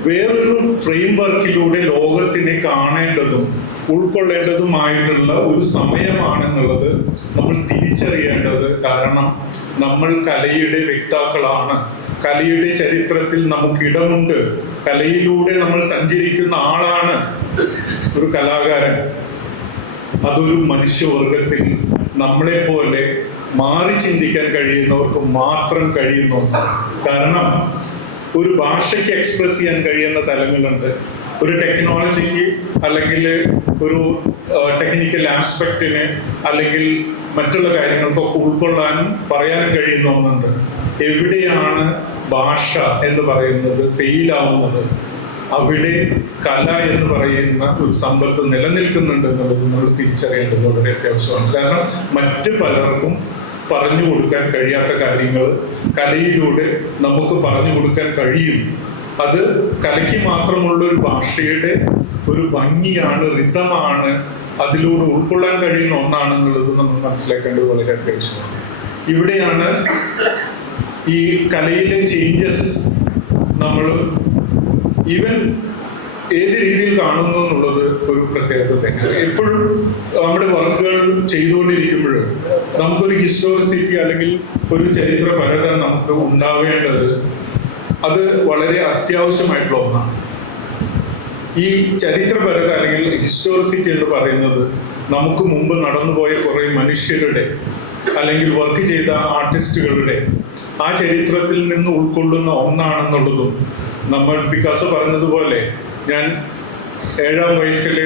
വേറൊരു ഫ്രെയിം വർക്കിലൂടെ ലോകത്തിനെ കാണേണ്ടതും ഉൾക്കൊള്ളേണ്ടതുമായിട്ടുള്ള ഒരു സമയമാണെന്നുള്ളത് നമ്മൾ തിരിച്ചറിയേണ്ടത്. കാരണം നമ്മൾ കലയുടെ വ്യക്താക്കളാണ്. കലയുടെ ചരിത്രത്തിൽ നമുക്കിടമുണ്ട്. കലയിലൂടെ നമ്മൾ സഞ്ചരിക്കുന്ന ആളാണ് ഒരു കലാകാരൻ. അതൊരു മനുഷ്യവർഗത്തിൽ നമ്മളെപ്പോലെ മാറി ചിന്തിക്കാൻ കഴിയുന്നവർക്ക് മാത്രം കഴിയുന്നു. കാരണം ഒരു ഭാഷയ്ക്ക് എക്സ്പ്രസ് ചെയ്യാൻ കഴിയുന്ന തലങ്ങളുണ്ട്. ഒരു ടെക്നോളജിക്ക് അല്ലെങ്കിൽ ഒരു ടെക്നിക്കൽ ആസ്പെക്റ്റിന് അല്ലെങ്കിൽ മറ്റുള്ള കാര്യങ്ങൾക്കൊക്കെ ഉൾക്കൊള്ളാനും പറയാനും കഴിയുന്ന ഒന്നുണ്ട്. എവിടെയാണ് ഭാഷ എന്ന് പറയുന്നത് ഫെയിലാവുന്നത്, അവിടെ കല എന്ന് പറയുന്ന ഒരു സമ്പത്ത് നിലനിൽക്കുന്നുണ്ട് എന്നുള്ളത് നമ്മൾ തിരിച്ചറിയേണ്ടത് വളരെ അത്യാവശ്യമാണ്. കാരണം മറ്റ് പലർക്കും പറഞ്ഞു കൊടുക്കാൻ കഴിയാത്ത കാര്യങ്ങൾ കലയിലൂടെ നമുക്ക് പറഞ്ഞു കൊടുക്കാൻ കഴിയും. അത് കലയ്ക്ക് മാത്രമുള്ള ഒരു ഭാഷയുടെ ഒരു ഭംഗിയാണ്, റിതമാണ്, അതിലൂടെ ഉൾക്കൊള്ളാൻ കഴിയുന്ന ഒന്നാണെന്നുള്ളത് നമ്മൾ മനസ്സിലാക്കേണ്ടത് വളരെ അത്യാവശ്യമാണ്. ഇവിടെയാണ് ഈ കലയിലെ ചേഞ്ചസ് നമ്മൾ ഈവൻ ഏത് രീതിയിൽ കാണുന്നു എന്നുള്ളത് ഒരു പ്രത്യേകത തന്നെയാണ്. എപ്പോഴും നമ്മുടെ വർക്കുകൾ ചെയ്തുകൊണ്ടിരിക്കുമ്പോൾ നമുക്കൊരു ഹിസ്റ്റോറിസിറ്റി അല്ലെങ്കിൽ ഒരു ചരിത്രപരത നമുക്ക് ഉണ്ടാവേണ്ടത് അത് വളരെ അത്യാവശ്യമായിട്ടുള്ള ഒന്നാണ്. ഈ ചരിത്രപരത അല്ലെങ്കിൽ ഹിസ്റ്റോറിസിറ്റി എന്ന് പറയുന്നത് നമുക്ക് മുമ്പ് നടന്നുപോയ കുറേ മനുഷ്യരുടെ അല്ലെങ്കിൽ വർക്ക് ചെയ്ത ആർട്ടിസ്റ്റുകളുടെ ആ ചരിത്രത്തിൽ നിന്ന് ഉൾക്കൊള്ളുന്ന ഒന്നാണെന്നുള്ളതും നമ്മൾ പിക്കാസോ പറഞ്ഞതുപോലെ ഞാൻ 7-ാം വയസ്സിൽ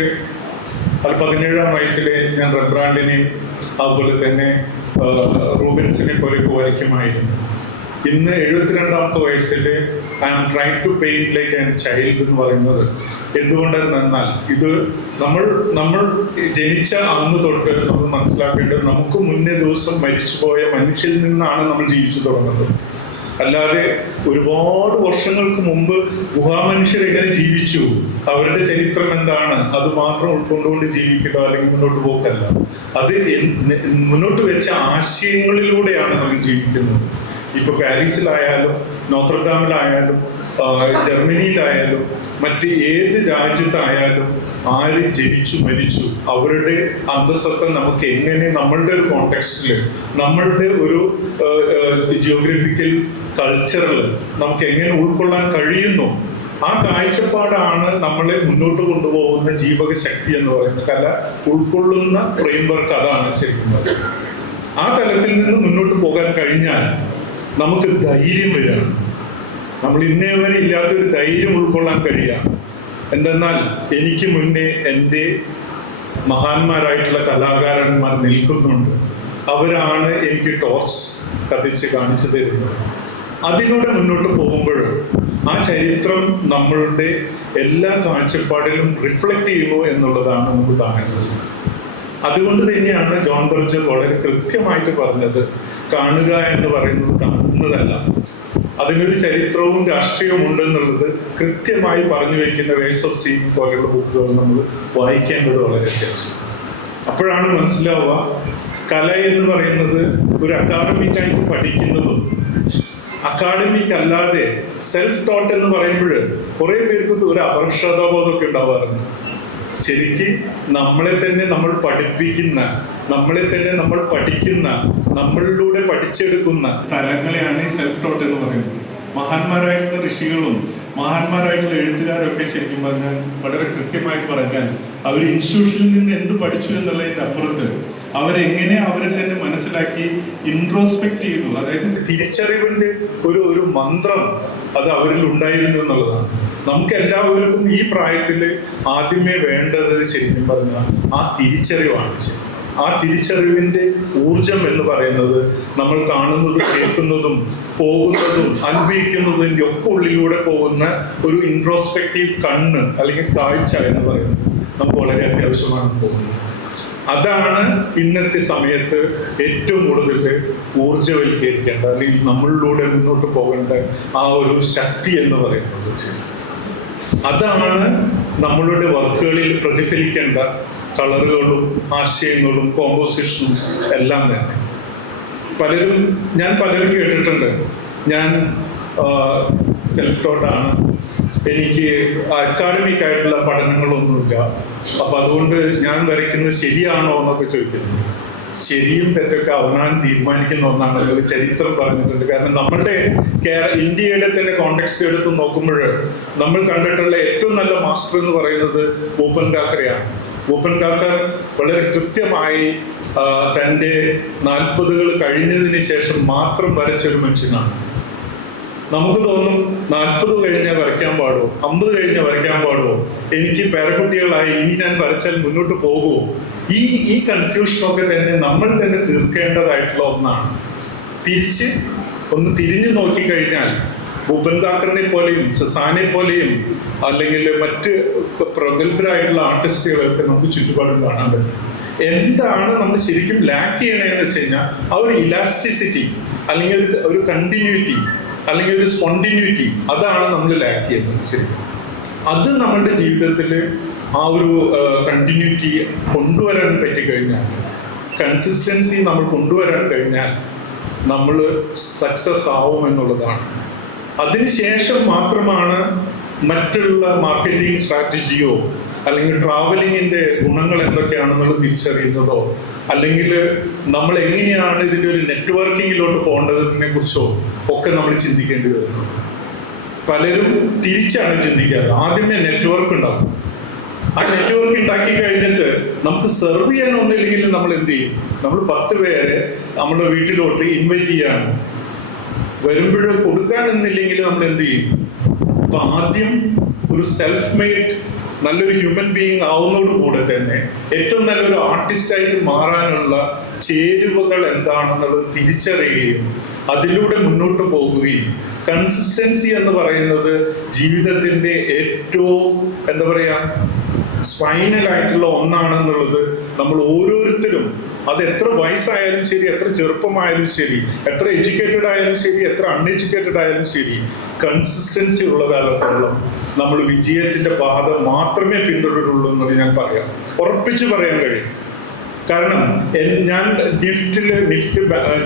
17-ാം വയസ്സിൽ ഞാൻ റെബ്രാൻഡിനെയും അതുപോലെ തന്നെ റൂബൻസിനെ പോലെയൊക്കെ വരയ്ക്കുമായിരുന്നു. ഇന്ന് 72-ാമത്തെ വയസ്സിൽ I am trying to paint like an child എന്ന് പറയുന്നത് എന്തുകൊണ്ടെന്നാൽ ഇത് നമ്മൾ ജനിച്ച അന്ന് തൊട്ട് നമ്മൾ മനസ്സിലാക്കേണ്ടത് നമുക്ക് മുന്നേ ദിവസം മരിച്ചുപോയ മനുഷ്യരിൽ നിന്നാണ് നമ്മൾ ജീവിച്ചു തുടങ്ങുന്നത്. അല്ലാതെ ഒരുപാട് വർഷങ്ങൾക്ക് മുമ്പ് ഗുഹാമനുഷ്യർ എങ്ങനെ ജീവിച്ചു, അവരുടെ ചരിത്രം എന്താണ്, അത് മാത്രം ഉൾക്കൊണ്ടുകൊണ്ട് ജീവിക്കുക അല്ലെങ്കിൽ മുന്നോട്ട് പോക്കല്ല. അത് മുന്നോട്ട് വെച്ച ആശയങ്ങളിലൂടെയാണ് നമ്മൾ ജീവിക്കുന്നത്. ഇപ്പൊ പാരീസിലായാലും നോത്രദാമിലായാലും ജർമ്മനിയിലായാലും മറ്റ് ഏത് രാജ്യത്തായാലും ആര് ജനിച്ചു മരിച്ചു അവരുടെ അന്തസ്സത്ത നമുക്ക് എങ്ങനെ നമ്മളുടെ ഒരു കോണ്ടെക്സ്റ്റില് നമ്മളുടെ ഒരു ജിയോഗ്രഫിക്കൽ കൾച്ചറിൽ നമുക്ക് എങ്ങനെ ഉൾക്കൊള്ളാൻ കഴിയുന്നു, ആ കാഴ്ചപ്പാടാണ് നമ്മളെ മുന്നോട്ട് കൊണ്ടുപോകുന്ന ജീവക ശക്തി എന്ന് പറയുന്നത്. കല ഉൾക്കൊള്ളുന്ന ഫ്രെയിംവർക്ക് അതാണ് ശരിക്കും. ആ തലത്തിൽ നിന്ന് മുന്നോട്ട് പോകാൻ കഴിഞ്ഞാൽ നമുക്ക് ധൈര്യം വരികയാണ്. നമ്മൾ ഇന്നേ വരെ ഇല്ലാത്തൊരു ധൈര്യം ഉൾക്കൊള്ളാൻ കഴിയുകയാണ്. എന്തെന്നാൽ എനിക്ക് മുന്നേ എൻ്റെ മഹാന്മാരായിട്ടുള്ള കലാകാരന്മാർ നിൽക്കുന്നുണ്ട്. അവരാണ് എനിക്ക് ടോർച്ച് കത്തിച്ച് കാണിച്ചു തരുന്നത്. അതിലൂടെ മുന്നോട്ട് പോകുമ്പോൾ ആ ചരിത്രം നമ്മളുടെ എല്ലാ കാഴ്ചപ്പാടിലും റിഫ്ലക്റ്റ് ചെയ്യുന്നു എന്നുള്ളതാണ് നമുക്ക് കാണേണ്ടത്. അതുകൊണ്ട് തന്നെയാണ് ജോൺ ബർജർ വളരെ കൃത്യമായിട്ട് പറഞ്ഞത്, കാണുക എന്ന് പറയുന്നത് കാണുന്നതല്ല, അതിനൊരു ചരിത്രവും രാഷ്ട്രീയവും ഉണ്ടെന്നുള്ളത് കൃത്യമായി പറഞ്ഞു വയ്ക്കുന്ന വേസ് ഓഫ് സീയിങ് പോലെയുള്ള ബുക്കുകൾ നമ്മൾ വായിക്കേണ്ടത് വളരെ അത്യാവശ്യം. അപ്പോഴാണ് മനസ്സിലാവുക കല എന്ന് പറയുന്നത് ഒരു അക്കാഡമിക്കായിട്ട് പഠിക്കുന്നതും അക്കാഡമിക് അല്ലാതെ സെൽഫ് ടോട്ട് എന്ന് പറയുമ്പോൾ കുറെ പേർക്ക് ഒരു അപകർഷതാബോധമൊക്കെ ഉണ്ടാവാറുണ്ട്. ശരിക്കും നമ്മളെ തന്നെ നമ്മൾ പഠിപ്പിക്കുന്ന, നമ്മളെ തന്നെ നമ്മൾ പഠിക്കുന്ന, നമ്മളിലൂടെ പഠിച്ചെടുക്കുന്ന തലങ്ങളെയാണ് ഈ സെൽഫ് ടോട്ട് എന്ന് പറയുന്നത്. മഹാന്മാരായിട്ടുള്ള ഋഷികളും മഹാന്മാരായിട്ടുള്ള എഴുത്തുകാരൊക്കെ ശരിക്കും പറഞ്ഞാൽ വളരെ കൃത്യമായി പറഞ്ഞാൽ അവർ ഇൻസ്റ്റിറ്റ്യൂഷനിൽ നിന്ന് എന്ത് പഠിച്ചു എന്നുള്ളതിൻ്റെ അപ്പുറത്ത് അവരെങ്ങനെ അവരെ തന്നെ മനസ്സിലാക്കി ഇൻട്രോസ്പെക്ട് ചെയ്തു. അതായത് തിരിച്ചറിവിന്റെ ഒരു മന്ത്രം അത് അവരിൽ ഉണ്ടായിരുന്നു എന്നുള്ളതാണ്. നമുക്ക് എല്ലാവർക്കും ഈ പ്രായത്തിൽ ആദ്യമേ വേണ്ടത് ശരിക്കും പറഞ്ഞാൽ ആ തിരിച്ചറിവാണ്. ആ തിരിച്ചറിവിന്റെ ഊർജം എന്ന് പറയുന്നത് നമ്മൾ കാണുന്നതും കേൾക്കുന്നതും പോകുന്നതും അനുഭവിക്കുന്നതിൻ്റെ ഒക്കെ ഉള്ളിലൂടെ പോകുന്ന ഒരു ഇൻട്രോസ്പെക്റ്റീവ് കണ്ണ് അല്ലെങ്കിൽ കാഴ്ച എന്ന് പറയുന്നത് നമുക്ക് വളരെ അത്യാവശ്യമാണ് പോകുന്നത്. അതാണ് ഇന്നത്തെ സമയത്ത് ഏറ്റവും കൂടുതൽ ഊർജവൽക്കരിക്കേണ്ട അല്ലെങ്കിൽ നമ്മളിലൂടെ മുന്നോട്ട് പോകേണ്ട ആ ഒരു ശക്തി എന്ന് പറയുന്നത്. അതാണ് നമ്മളുടെ വർക്കുകളിൽ പ്രതിഫലിക്കേണ്ട കളറുകളും ആശയങ്ങളും കോമ്പോസിഷനും എല്ലാം തന്നെ. ഞാൻ പലരും കേട്ടിട്ടുണ്ട്, ഞാൻ സെൽഫ് ടോട്ടാണ്, എനിക്ക് അക്കാഡമിക് ആയിട്ടുള്ള പഠനങ്ങളൊന്നുമില്ല, അപ്പൊ അതുകൊണ്ട് ഞാൻ വരയ്ക്കുന്നത് ശരിയാണോ എന്നൊക്കെ ചോദിക്കുന്നു. ശരിയും തെറ്റൊക്കെ അവനാൻ തീരുമാനിക്കുന്ന ഒന്നാണ് ഒരു ചരിത്രം പറഞ്ഞിട്ടുണ്ട്. കാരണം നമ്മുടെ ഇന്ത്യയുടെ തന്നെ കോണ്ടെക്സ്റ്റ് എടുത്ത് നോക്കുമ്പോൾ നമ്മൾ കണ്ടിട്ടുള്ള ഏറ്റവും നല്ല മാസ്റ്റർ എന്ന് പറയുന്നത് ഭൂപൻ കാക്കറെയാണ്. ഭൂപൻ കാക്കർ വളരെ കൃത്യമായി തൻ്റെ 40 കഴിഞ്ഞതിന് ശേഷം മാത്രം വരച്ചൊരു മനുഷ്യനാണ്. നമുക്ക് തോന്നും 40 കഴിഞ്ഞാൽ വരയ്ക്കാൻ പാടുമോ, 50 കഴിഞ്ഞാൽ വരയ്ക്കാൻ പാടുമോ, എനിക്ക് പേരക്കുട്ടികളായി ഇനി ഞാൻ വരച്ചാൽ മുന്നോട്ട് പോകുമോ? ഈ കൺഫ്യൂഷനൊക്കെ തന്നെ നമ്മൾ തന്നെ തീർക്കേണ്ടതായിട്ടുള്ള ഒന്നാണ്. ഒന്ന് തിരിഞ്ഞു നോക്കിക്കഴിഞ്ഞാൽ ഭൂപൻ കാക്കറിനെ പോലെയും സെസാനെ പോലെയും അല്ലെങ്കിൽ മറ്റ് പ്രഗത്ഭരായിട്ടുള്ള ആർട്ടിസ്റ്റുകളൊക്കെ നമുക്ക് ചുറ്റുപാടും കാണാൻ പറ്റും. എന്താണ് നമ്മൾ ശരിക്കും ലാക്ക് ചെയ്യണമെന്ന് വെച്ച് കഴിഞ്ഞാൽ ആ ഒരു ഇലാസ്റ്റിസിറ്റി അല്ലെങ്കിൽ ഒരു കണ്ടിന്യൂറ്റി, അല്ലെങ്കിൽ ഒരു സ്പോണ്ടിന്യൂറ്റി, അതാണ് നമ്മൾ ലാക്ക് ചെയ്യുന്നത്. ശരി, അത് നമ്മളുടെ ജീവിതത്തിൽ ആ ഒരു കണ്ടിന്യൂറ്റി കൊണ്ടുവരാൻ പറ്റിക്കഴിഞ്ഞാൽ, കൺസിസ്റ്റൻസി നമ്മൾ കൊണ്ടുവരാൻ കഴിഞ്ഞാൽ നമ്മൾ സക്സസ് ആവും എന്നുള്ളതാണ്. അതിനുശേഷം മാത്രമാണ് മറ്റുള്ള മാർക്കറ്റിംഗ് സ്ട്രാറ്റജിയോ അല്ലെങ്കിൽ ട്രാവലിങ്ങിൻ്റെ ഗുണങ്ങൾ എന്തൊക്കെയാണെന്നുള്ളത് തിരിച്ചറിയുന്നതോ, അല്ലെങ്കിൽ നമ്മൾ എങ്ങനെയാണ് ഇതിൻ്റെ ഒരു നെറ്റ്വർക്കിങ്ങിലോട്ട് പോകേണ്ടതിനെ കുറിച്ചോ ഒക്കെ നമ്മൾ ചിന്തിക്കേണ്ടി വരുന്നു. പലരും തിരിച്ചാണ് ചിന്തിക്കാറ്. ആദ്യമേ നെറ്റ്വർക്ക് ഉണ്ടാക്കും. ആ നെറ്റ്വർക്ക് ഉണ്ടാക്കി കഴിഞ്ഞിട്ട് നമുക്ക് സെർവ് ചെയ്യാൻ ഒന്നില്ലെങ്കിലും നമ്മൾ എന്ത് ചെയ്യും? നമ്മൾ 10 പേരെ നമ്മുടെ വീട്ടിലോട്ട് ഇൻവൈറ്റ് ചെയ്യാണ്. വരുമ്പോഴും കൊടുക്കാനൊന്നില്ലെങ്കിൽ നമ്മൾ എന്ത് ചെയ്യും? അപ്പൊ ആദ്യം ഒരു സെൽഫ് മെയ്ഡ് നല്ലൊരു ഹ്യൂമൻ ബീയിങ് ആവുന്നതോടുകൂടെ തന്നെ ഏറ്റവും നല്ലൊരു ആർട്ടിസ്റ്റായിട്ട് മാറാനുള്ള ചേരുവകൾ എന്താണെന്നുള്ളത് തിരിച്ചറിയുകയും അതിലൂടെ മുന്നോട്ട് പോകുകയും, കൺസിസ്റ്റൻസി എന്ന് പറയുന്നത് ജീവിതത്തിന്റെ ഏറ്റവും എന്താ പറയാ സ്പൈനലായിട്ടുള്ള ഒന്നാണെന്നുള്ളത് നമ്മൾ ഓരോരുത്തരും, അത് എത്ര വയസ്സായാലും ശരി, എത്ര ചെറുപ്പമായാലും ശരി, എത്ര എഡ്യൂക്കേറ്റഡ് ആയാലും ശരി, എത്ര അൺഎഡ്യൂക്കേറ്റഡ് ആയാലും ശരി, കൺസിസ്റ്റൻസി ഉള്ള കാലത്തോളം നമ്മൾ വിജയത്തിന്റെ പാത മാത്രമേ പിന്തുടരുള്ളൂ എന്ന് ഞാൻ പറയാം, ഉറപ്പിച്ചു പറയാൻ കഴിയും. കാരണം ഞാൻ നിഫ്റ്റ്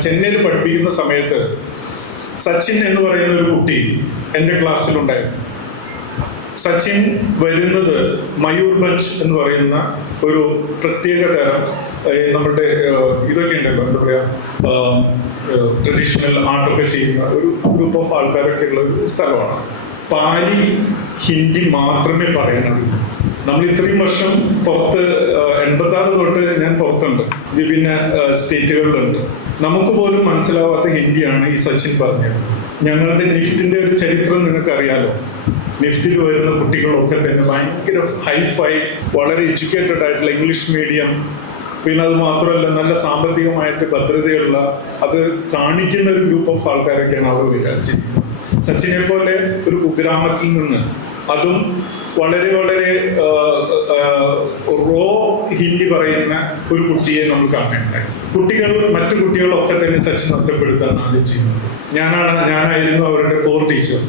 ചെന്നൈയിൽ പഠിപ്പിക്കുന്ന സമയത്ത് സച്ചിൻ എന്ന് പറയുന്ന ഒരു കുട്ടി എൻ്റെ ക്ലാസ്സിലുണ്ടായിരുന്നു. സച്ചിൻ വരുന്നത് മയൂർ ബഞ്ച് എന്ന് പറയുന്ന ഒരു പ്രത്യേക തരം നമ്മുടെ ഇതൊക്കെ ഉണ്ടല്ലോ, എന്താ പറയുക, ട്രഡീഷണൽ ആർട്ടൊക്കെ ചെയ്യുന്ന ഒരു ഗ്രൂപ്പ് ഓഫ് ആൾക്കാരൊക്കെ ഉള്ള ഒരു സ്ഥലമാണ്. പാലി ഹിന്ദി മാത്രമേ പറയാനുള്ളൂ. നമ്മൾ ഇത്രയും വർഷം പുറത്ത് 86 തൊട്ട് ഞാൻ പുറത്തുണ്ട്, വിഭിന്ന സ്റ്റേറ്റുകളിലുണ്ട്. നമുക്ക് പോലും മനസ്സിലാവാത്ത ഹിന്ദിയാണ് ഈ സച്ചിൻ പറഞ്ഞത്. ഞങ്ങളുടെ നിഫ്റ്റിന്റെ ഒരു ചരിത്രം നിങ്ങൾക്കറിയാലോ. നിഫ്റ്റിൽ വരുന്ന കുട്ടികളൊക്കെ തന്നെ ഭയങ്കര ഹൈഫൈ, വളരെ എഡ്യൂക്കേറ്റഡ് ആയിട്ടുള്ള ഇംഗ്ലീഷ് മീഡിയം, പിന്നെ അത് മാത്രമല്ല നല്ല സാമ്പത്തികമായിട്ട് ഭദ്രതയുള്ള, അത് കാണിക്കുന്ന ഒരു ഗ്രൂപ്പ് ഓഫ് ആൾക്കാരൊക്കെയാണ് അവർ വിചാരിച്ചിരിക്കുന്നത്. സച്ചിനെ പോലെ ഒരു കുഗ്രാമത്തിൽ നിന്ന്, അതും വളരെ വളരെ റോ ഹിന്ദി പറയുന്ന ഒരു കുട്ടിയെ നമ്മൾ കാണുന്നുണ്ടായി. മറ്റു കുട്ടികളൊക്കെ തന്നെ സച്ചിൻ ഒറ്റപ്പെടുത്താണ് ആദ്യം ചെയ്യുന്നത്. ഞാനായിരുന്നു അവരുടെ core teacher,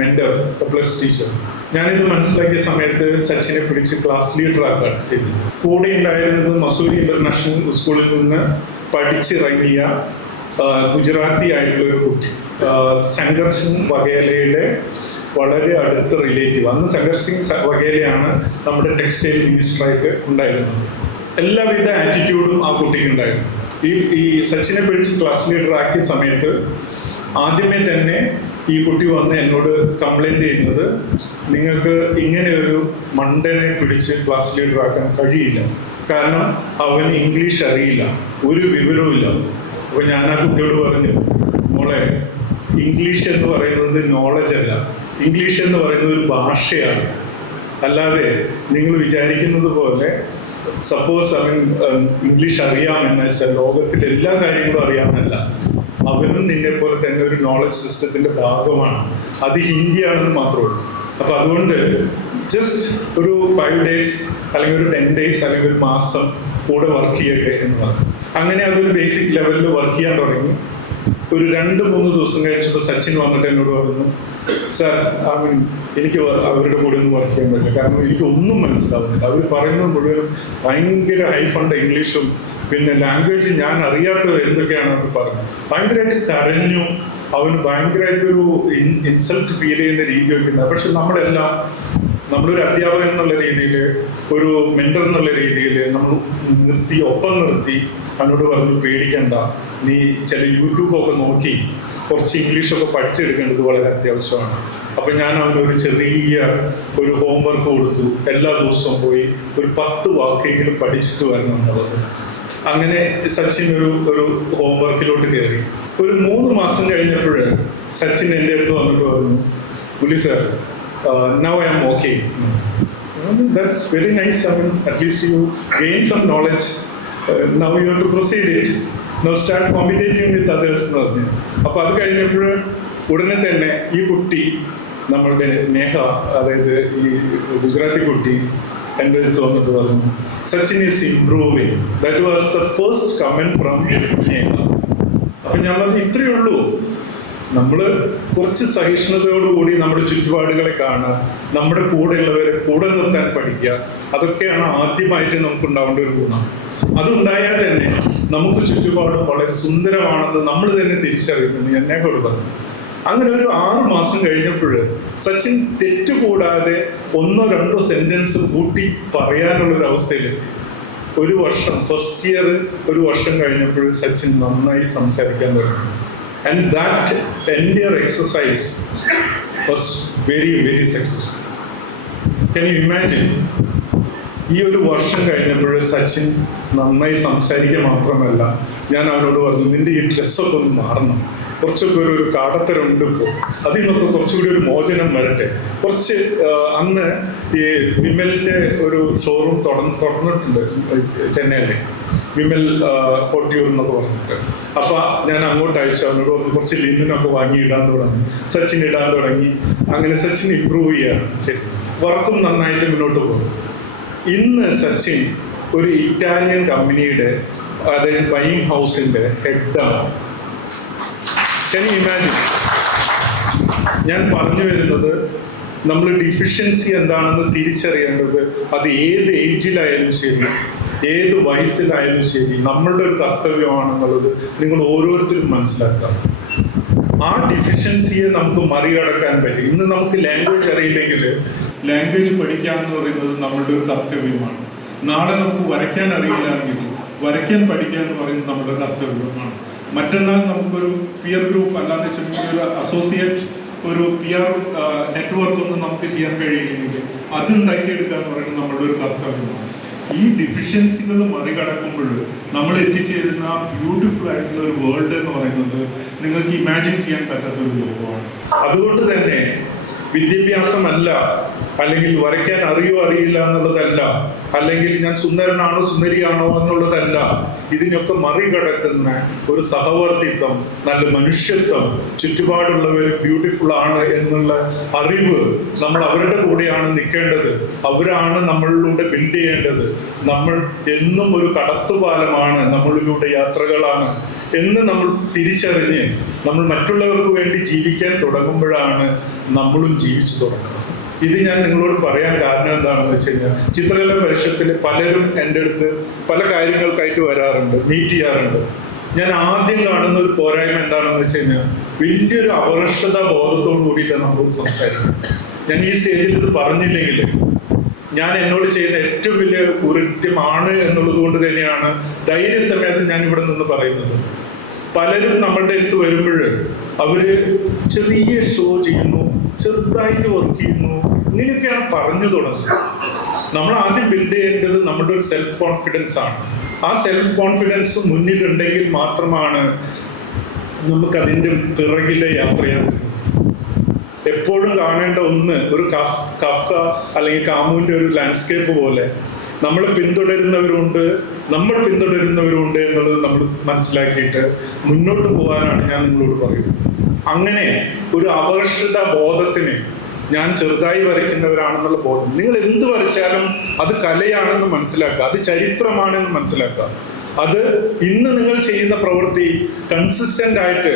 mentor, plus teacher. ഞാനിത് മനസ്സിലാക്കിയ സമയത്ത് സച്ചിനെ പിടിച്ച് ക്ലാസ് ലീഡർ ആക്കുകയാണ് ചെയ്തത്. കൂടെ ഉണ്ടായിരുന്നത് മസൂരി ഇന്റർനാഷണൽ സ്കൂളിൽ നിന്ന് പഠിച്ചിറങ്ങിയ ഗുജറാത്തി ആയിട്ടുള്ള ഒരു കുട്ടി, ശങ്കർ സിംഗ് വഗേലയുടെ വളരെ അടുത്ത റിലേറ്റീവ്. അന്ന് ശങ്കർ സിംഗ് വഗേലയാണ് നമ്മുടെ ടെക്സ്റ്റൈൽ മിനിസ്റ്ററായിട്ട് ഉണ്ടായിരുന്നത്. എല്ലാവിധ ആറ്റിറ്റ്യൂഡും ആ കുട്ടിക്ക് ഉണ്ടായിരുന്നു. ഈ സച്ചിനെ പിടിച്ച് ക്ലാസ് ലീഡർ ആക്കിയ സമയത്ത് ആദ്യമേ തന്നെ ഈ കുട്ടി വന്ന് എന്നോട് കംപ്ലൈന്റ് ചെയ്യുന്നത്, നിങ്ങൾക്ക് ഇങ്ങനെ ഒരു മണ്ടനെ പിടിച്ച് ക്ലാസ് ലീഡർ ആക്കാൻ കഴിയില്ല, കാരണം അവന് ഇംഗ്ലീഷ് അറിയില്ല, ഒരു വിവരവും ഇല്ല. അപ്പൊ ഞാൻ ആ കുട്ടിയോട് പറഞ്ഞു, മോളെ, ഇംഗ്ലീഷ് എന്ന് പറയുന്നത് നോളജ് അല്ല, ഇംഗ്ലീഷ് എന്ന് പറയുന്നത് ഒരു ഭാഷയാണ്. അല്ലാതെ നിങ്ങൾ വിചാരിക്കുന്നത് പോലെ സപ്പോസ് അവൻ ഇംഗ്ലീഷ് അറിയാമെന്ന് വെച്ചാൽ ലോകത്തിലെ എല്ലാ കാര്യങ്ങളും അറിയാമെന്നല്ല. അവനും നിന്നെ പോലെ തന്നെ ഒരു നോളജ് സിസ്റ്റത്തിന്റെ ഭാഗമാണ്. അത് ഹിന്ദിയാണെന്ന് മാത്രമേ ഉള്ളൂ. അപ്പൊ അതുകൊണ്ട് ജസ്റ്റ് ഒരു 5 days അല്ലെങ്കിൽ ഒരു 10 days അല്ലെങ്കിൽ ഒരു മാസം കൂടെ വർക്ക് ചെയ്യട്ടെ എന്ന് പറഞ്ഞു. അങ്ങനെ അതൊരു ബേസിക് ലെവലിൽ വർക്ക് ചെയ്യാൻ തുടങ്ങി. ഒരു 2-3 ദിവസം കഴിച്ചപ്പോൾ സച്ചിൻ വന്നിട്ട് എന്നോട് പറഞ്ഞു, സാർ, എനിക്ക് അവരുടെ കൂടെ ഒന്നും വർക്ക് ചെയ്യാൻ പറ്റില്ല, കാരണം എനിക്ക് ഒന്നും മനസ്സിലാവുന്നില്ല. അവർ പറയുന്നത് മുഴുവനും ഭയങ്കര ഹൈ ഫണ്ട് ഇംഗ്ലീഷും, പിന്നെ ലാംഗ്വേജ് ഞാൻ അറിയാത്തത് എന്തൊക്കെയാണ് അവർ പറഞ്ഞത്. ഭയങ്കരമായിട്ട് കരഞ്ഞു. അവന് ഭയങ്കരമായിട്ടൊരു ഇൻസൾട്ട് ഫീൽ ചെയ്യുന്ന രീതിയൊക്കെ ഉണ്ട്. പക്ഷെ നമ്മളൊരു അധ്യാപകൻ എന്നുള്ള രീതിയിൽ, ഒരു മെന്റർ എന്നുള്ള രീതിയിൽ നമ്മൾ ഒപ്പം നിർത്തി അവനോട് പറഞ്ഞു, പേടിക്കണ്ട, നീ ചില യൂട്യൂബൊക്കെ നോക്കി കുറച്ച് ഇംഗ്ലീഷൊക്കെ പഠിച്ചെടുക്കേണ്ടത് വളരെ അത്യാവശ്യമാണ്. അപ്പം ഞാൻ അവനൊരു ചെറിയ ഒരു ഹോംവർക്ക് കൊടുത്തു. എല്ലാ ദിവസവും പോയി ഒരു 10 വാക്കെങ്കിലും പഠിച്ചിട്ട് വരണം എന്നുള്ളത്. അങ്ങനെ സച്ചിൻ ഒരു ഹോംവർക്കിലോട്ട് കയറി. ഒരു 3 മാസം കഴിഞ്ഞപ്പോൾ സച്ചിൻ എൻ്റെ അടുത്ത് വന്നിട്ട് പറഞ്ഞു, പുലി sir, now I am okay. That's very nice. At least you gain some knowledge. Now you have to proceed it. Now start communicating with others എന്ന് പറഞ്ഞു. അപ്പൊ അത് കഴിഞ്ഞപ്പോൾ ഉടനെ തന്നെ ഈ കുട്ടി, നമ്മളുടെ നേഹ, അതായത് ഈ ഗുജറാത്തി കുട്ടി, എൻ്റെ അടുത്ത് വന്നിട്ട് പറഞ്ഞു, Sachin is improving. That was the first comment from Neha. അപ്പൊ ഞാൻ പറഞ്ഞു, ഇത്രയേ ഉള്ളൂ, നമ്മൾ കുറച്ച് സഹിഷ്ണുതയോടുകൂടി നമ്മുടെ ചുറ്റുപാടുകളെ കാണുക, നമ്മുടെ കൂടെയുള്ളവരെ കൂടെ നിർത്താൻ പഠിക്കുക. അതൊക്കെയാണ് ആദ്യമായിട്ട് നമുക്ക് ഉണ്ടാവേണ്ട ഒരു ഗുണം. അതുണ്ടായാൽ തന്നെ നമുക്ക് ചുറ്റുപാട് വളരെ സുന്ദരമാണെന്ന് നമ്മൾ തന്നെ തിരിച്ചറിയുന്നു. എന്നെ കൊണ്ട് പറഞ്ഞു. അങ്ങനെ ഒരു 6 മാസം കഴിഞ്ഞപ്പോൾ സച്ചിൻ തെറ്റുകൂടാതെ 1-2 സെന്റൻസ് കൂട്ടി പറയാനുള്ളൊരു അവസ്ഥയിലെത്തി. ഒരു വർഷം, ഫസ്റ്റ് ഇയർ ഒരു വർഷം കഴിഞ്ഞപ്പോൾ സച്ചിൻ നന്നായി സംസാരിക്കാൻ തുടങ്ങി. And that entire exercise was very, very successful. Can you imagine? ഈ ഒരു വർഷം കഴിഞ്ഞപ്പോൾ സച്ചിൻ നന്നായി സംസാരിക്കുക മാത്രമല്ല, ഞാൻ അവനോട് പറഞ്ഞു, നിന്റെ ഈ ഡ്രസ്സൊക്കെ ഒന്ന് മാറണം, കുറച്ചൊക്കെ ഒരു കാടത്തരമുണ്ട് ഇപ്പോൾ, അതിൽ നിന്നൊക്കെ കുറച്ചുകൂടി ഒരു മോചനം വരട്ടെ. കുറച്ച് അന്ന് ഈ വിമലിൻ്റെ ഒരു ഷോറൂം തുറന്നിട്ടുണ്ട് ചെന്നൈയിലെ, വിമൽ കൊട്ടിയൂർ എന്നൊക്കെ പറഞ്ഞിട്ട്. അപ്പൊ ഞാൻ അങ്ങോട്ട് അയച്ചു, അവനോട് ഒന്ന് കുറച്ച് ലിനൊക്കെ വാങ്ങി ഇടാൻ തുടങ്ങി. സച്ചിൻ ഇടാൻ തുടങ്ങി. അങ്ങനെ സച്ചിൻ ഇമ്പ്രൂവ് ചെയ്യാണ്. ശരി, വർക്കും നന്നായിട്ട് മുന്നോട്ട് പോകും. ഇന്ന് സച്ചിൻ ഒരു ഇറ്റാലിയൻ കമ്പനിയുടെ, അതായത് ബൈയിങ് ഹൗസിന്റെ ഹെഡാണ്. Can you imagine? ഞാൻ പറഞ്ഞു വരുന്നത്, നമ്മൾ ഡിഫിഷ്യൻസി എന്താണെന്ന് തിരിച്ചറിയേണ്ടത് അത് ഏത് ഏജിലായാലും ശരി, ഏത് വയസ്സിലായാലും ശരി, നമ്മളുടെ ഒരു കർത്തവ്യമാണെന്നുള്ളത് നിങ്ങൾ ഓരോരുത്തരും മനസ്സിലാക്കുക. ആ ഡിഫിഷ്യൻസിയെ നമുക്ക് മറികടക്കാൻ പറ്റും. ഇന്ന് നമുക്ക് ലാംഗ്വേജ് അറിയില്ലെങ്കിൽ ലാംഗ്വേജ് പഠിക്കുക എന്ന് പറയുന്നത് നമ്മളുടെ ഒരു കർത്തവ്യമാണ്. നാളെ നമുക്ക് വരയ്ക്കാൻ അറിയില്ലെങ്കിൽ വരയ്ക്കാൻ പഠിക്കുക എന്ന് പറയുന്നത് നമ്മുടെ കർത്തവ്യമാണ്. മറ്റന്നാൾ നമുക്കൊരു പിയർ ഗ്രൂപ്പ് അല്ലാതെ ചെറിയൊരു അസോസിയേറ്റ് ഒരു PR നെറ്റ്വർക്ക് ഒന്നും നമുക്ക് ചെയ്യാൻ കഴിയില്ലെങ്കിൽ അതുണ്ടാക്കിയെടുക്കുക എന്ന് പറയുന്നത് നമ്മളുടെ ഒരു കർത്തവ്യമാണ്. ഈ ഡിഫിഷ്യൻസികൾ മറികടക്കുമ്പോൾ നമ്മൾ എത്തിച്ചേരുന്ന ബ്യൂട്ടിഫുൾ ആയിട്ടുള്ള ഒരു വേൾഡ് എന്ന് പറയുന്നത് നിങ്ങൾക്ക് ഇമാജിൻ ചെയ്യാൻ പറ്റാത്ത ഒരു ലോകമാണ്. അതുകൊണ്ട് തന്നെ വിദ്യാഭ്യാസമല്ല, അല്ലെങ്കിൽ വരയ്ക്കാൻ അറിയോ അറിയില്ല എന്നുള്ളതല്ല, അല്ലെങ്കിൽ ഞാൻ സുന്ദരനാണോ സുന്ദരിയാണോ എന്നുള്ളതല്ല. ഇതിനൊക്കെ മറികടക്കുന്ന ഒരു സഹവർത്തിത്വം, നല്ല മനുഷ്യത്വം, ചുറ്റുപാടുള്ളവർ ബ്യൂട്ടിഫുൾ ആണ് എന്നുള്ള അറിവ്, നമ്മൾ അവരുടെ കൂടെയാണ് നിൽക്കേണ്ടത്. അവരാണ് നമ്മളിലൂടെ ബിൽഡ് ചെയ്യേണ്ടത്. നമ്മൾ എന്നും ഒരു കടത്തുപാലമാണ്, നമ്മളിലൂടെ യാത്രകളാണ് എന്ന് നമ്മൾ തിരിച്ചറിഞ്ഞ് നമ്മൾ മറ്റുള്ളവർക്ക് വേണ്ടി ജീവിക്കാൻ തുടങ്ങുമ്പോഴാണ് നമ്മളും ജീവിച്ചു തുടങ്ങുന്നത്. ഇത് ഞാൻ നിങ്ങളോട് പറയാൻ കാരണം എന്താണെന്ന് വെച്ച് കഴിഞ്ഞാൽ, ചിത്രകല പരിഷത്തിൽ പലരും എൻ്റെ അടുത്ത് പല കാര്യങ്ങൾക്കായിട്ട് വരാറുണ്ട്, മീറ്റ് ചെയ്യാറുണ്ട്. ഞാൻ ആദ്യം കാണുന്ന ഒരു പോരായ്മ എന്താണെന്ന് വെച്ച് കഴിഞ്ഞാൽ, വലിയൊരു അപകർഷത ബോധത്തോട് കൂടിയിട്ടാണ് നമ്മളോട് സംസാരിക്കുന്നത്. ഞാൻ ഈ സ്റ്റേജിൽ ഇത് പറഞ്ഞില്ലെങ്കിൽ ഞാൻ എന്നോട് ചെയ്യുന്ന ഏറ്റവും വലിയ കുറ്റമാണ് എന്നുള്ളത് കൊണ്ട് തന്നെയാണ് ധൈര്യസമയത്ത് ഞാൻ ഇവിടെ നിന്ന് പറയുന്നത്. പലരും നമ്മളുടെ അടുത്ത് വരുമ്പോൾ അവര് ചെറിയ ഷോ ചെയ്യുന്നു, ചെറുതായിട്ട് വർക്ക് ചെയ്യുന്നു, ഇങ്ങനെയൊക്കെയാണ് പറഞ്ഞു തുടങ്ങുന്നത്. നമ്മൾ ആദ്യം ബിൽഡ് ചെയ്യേണ്ടത് നമ്മുടെ ഒരു സെൽഫ് കോൺഫിഡൻസ് ആണ്. ആ സെൽഫ് കോൺഫിഡൻസ് മുന്നിലുണ്ടെങ്കിൽ മാത്രമാണ് നമുക്ക് അതിൻ്റെ പിറകിലെ യാത്ര ചെയ്യാൻ പറ്റും. എപ്പോഴും കാണേണ്ട ഒന്ന്, ഒരു കാഫ്ക അല്ലെങ്കിൽ കാമുവിൻ്റെ ഒരു ലാൻഡ്സ്കേപ്പ് പോലെ നമ്മൾ പിന്തുടരുന്നവരുണ്ട്, നമ്മൾ പിന്തുടരുന്നവരുണ്ട് എന്നുള്ളത് നമ്മൾ മനസ്സിലാക്കിയിട്ട് മുന്നോട്ട് പോകാനാണ് ഞാൻ നിങ്ങളോട് പറയുന്നത്. അങ്ങനെ ഒരു അപകർഷത ബോധത്തിന്, ഞാൻ ചെറുതായി വരയ്ക്കുന്നവരാണെന്നുള്ള ബോധം, നിങ്ങൾ എന്ത് വരച്ചാലും അത് കലയാണെന്ന് മനസ്സിലാക്കുക, അത് ചരിത്രമാണെന്ന് മനസ്സിലാക്കുക. അത് ഇന്ന് നിങ്ങൾ ചെയ്യുന്ന പ്രവൃത്തി കൺസിസ്റ്റന്റ് ആയിട്ട്,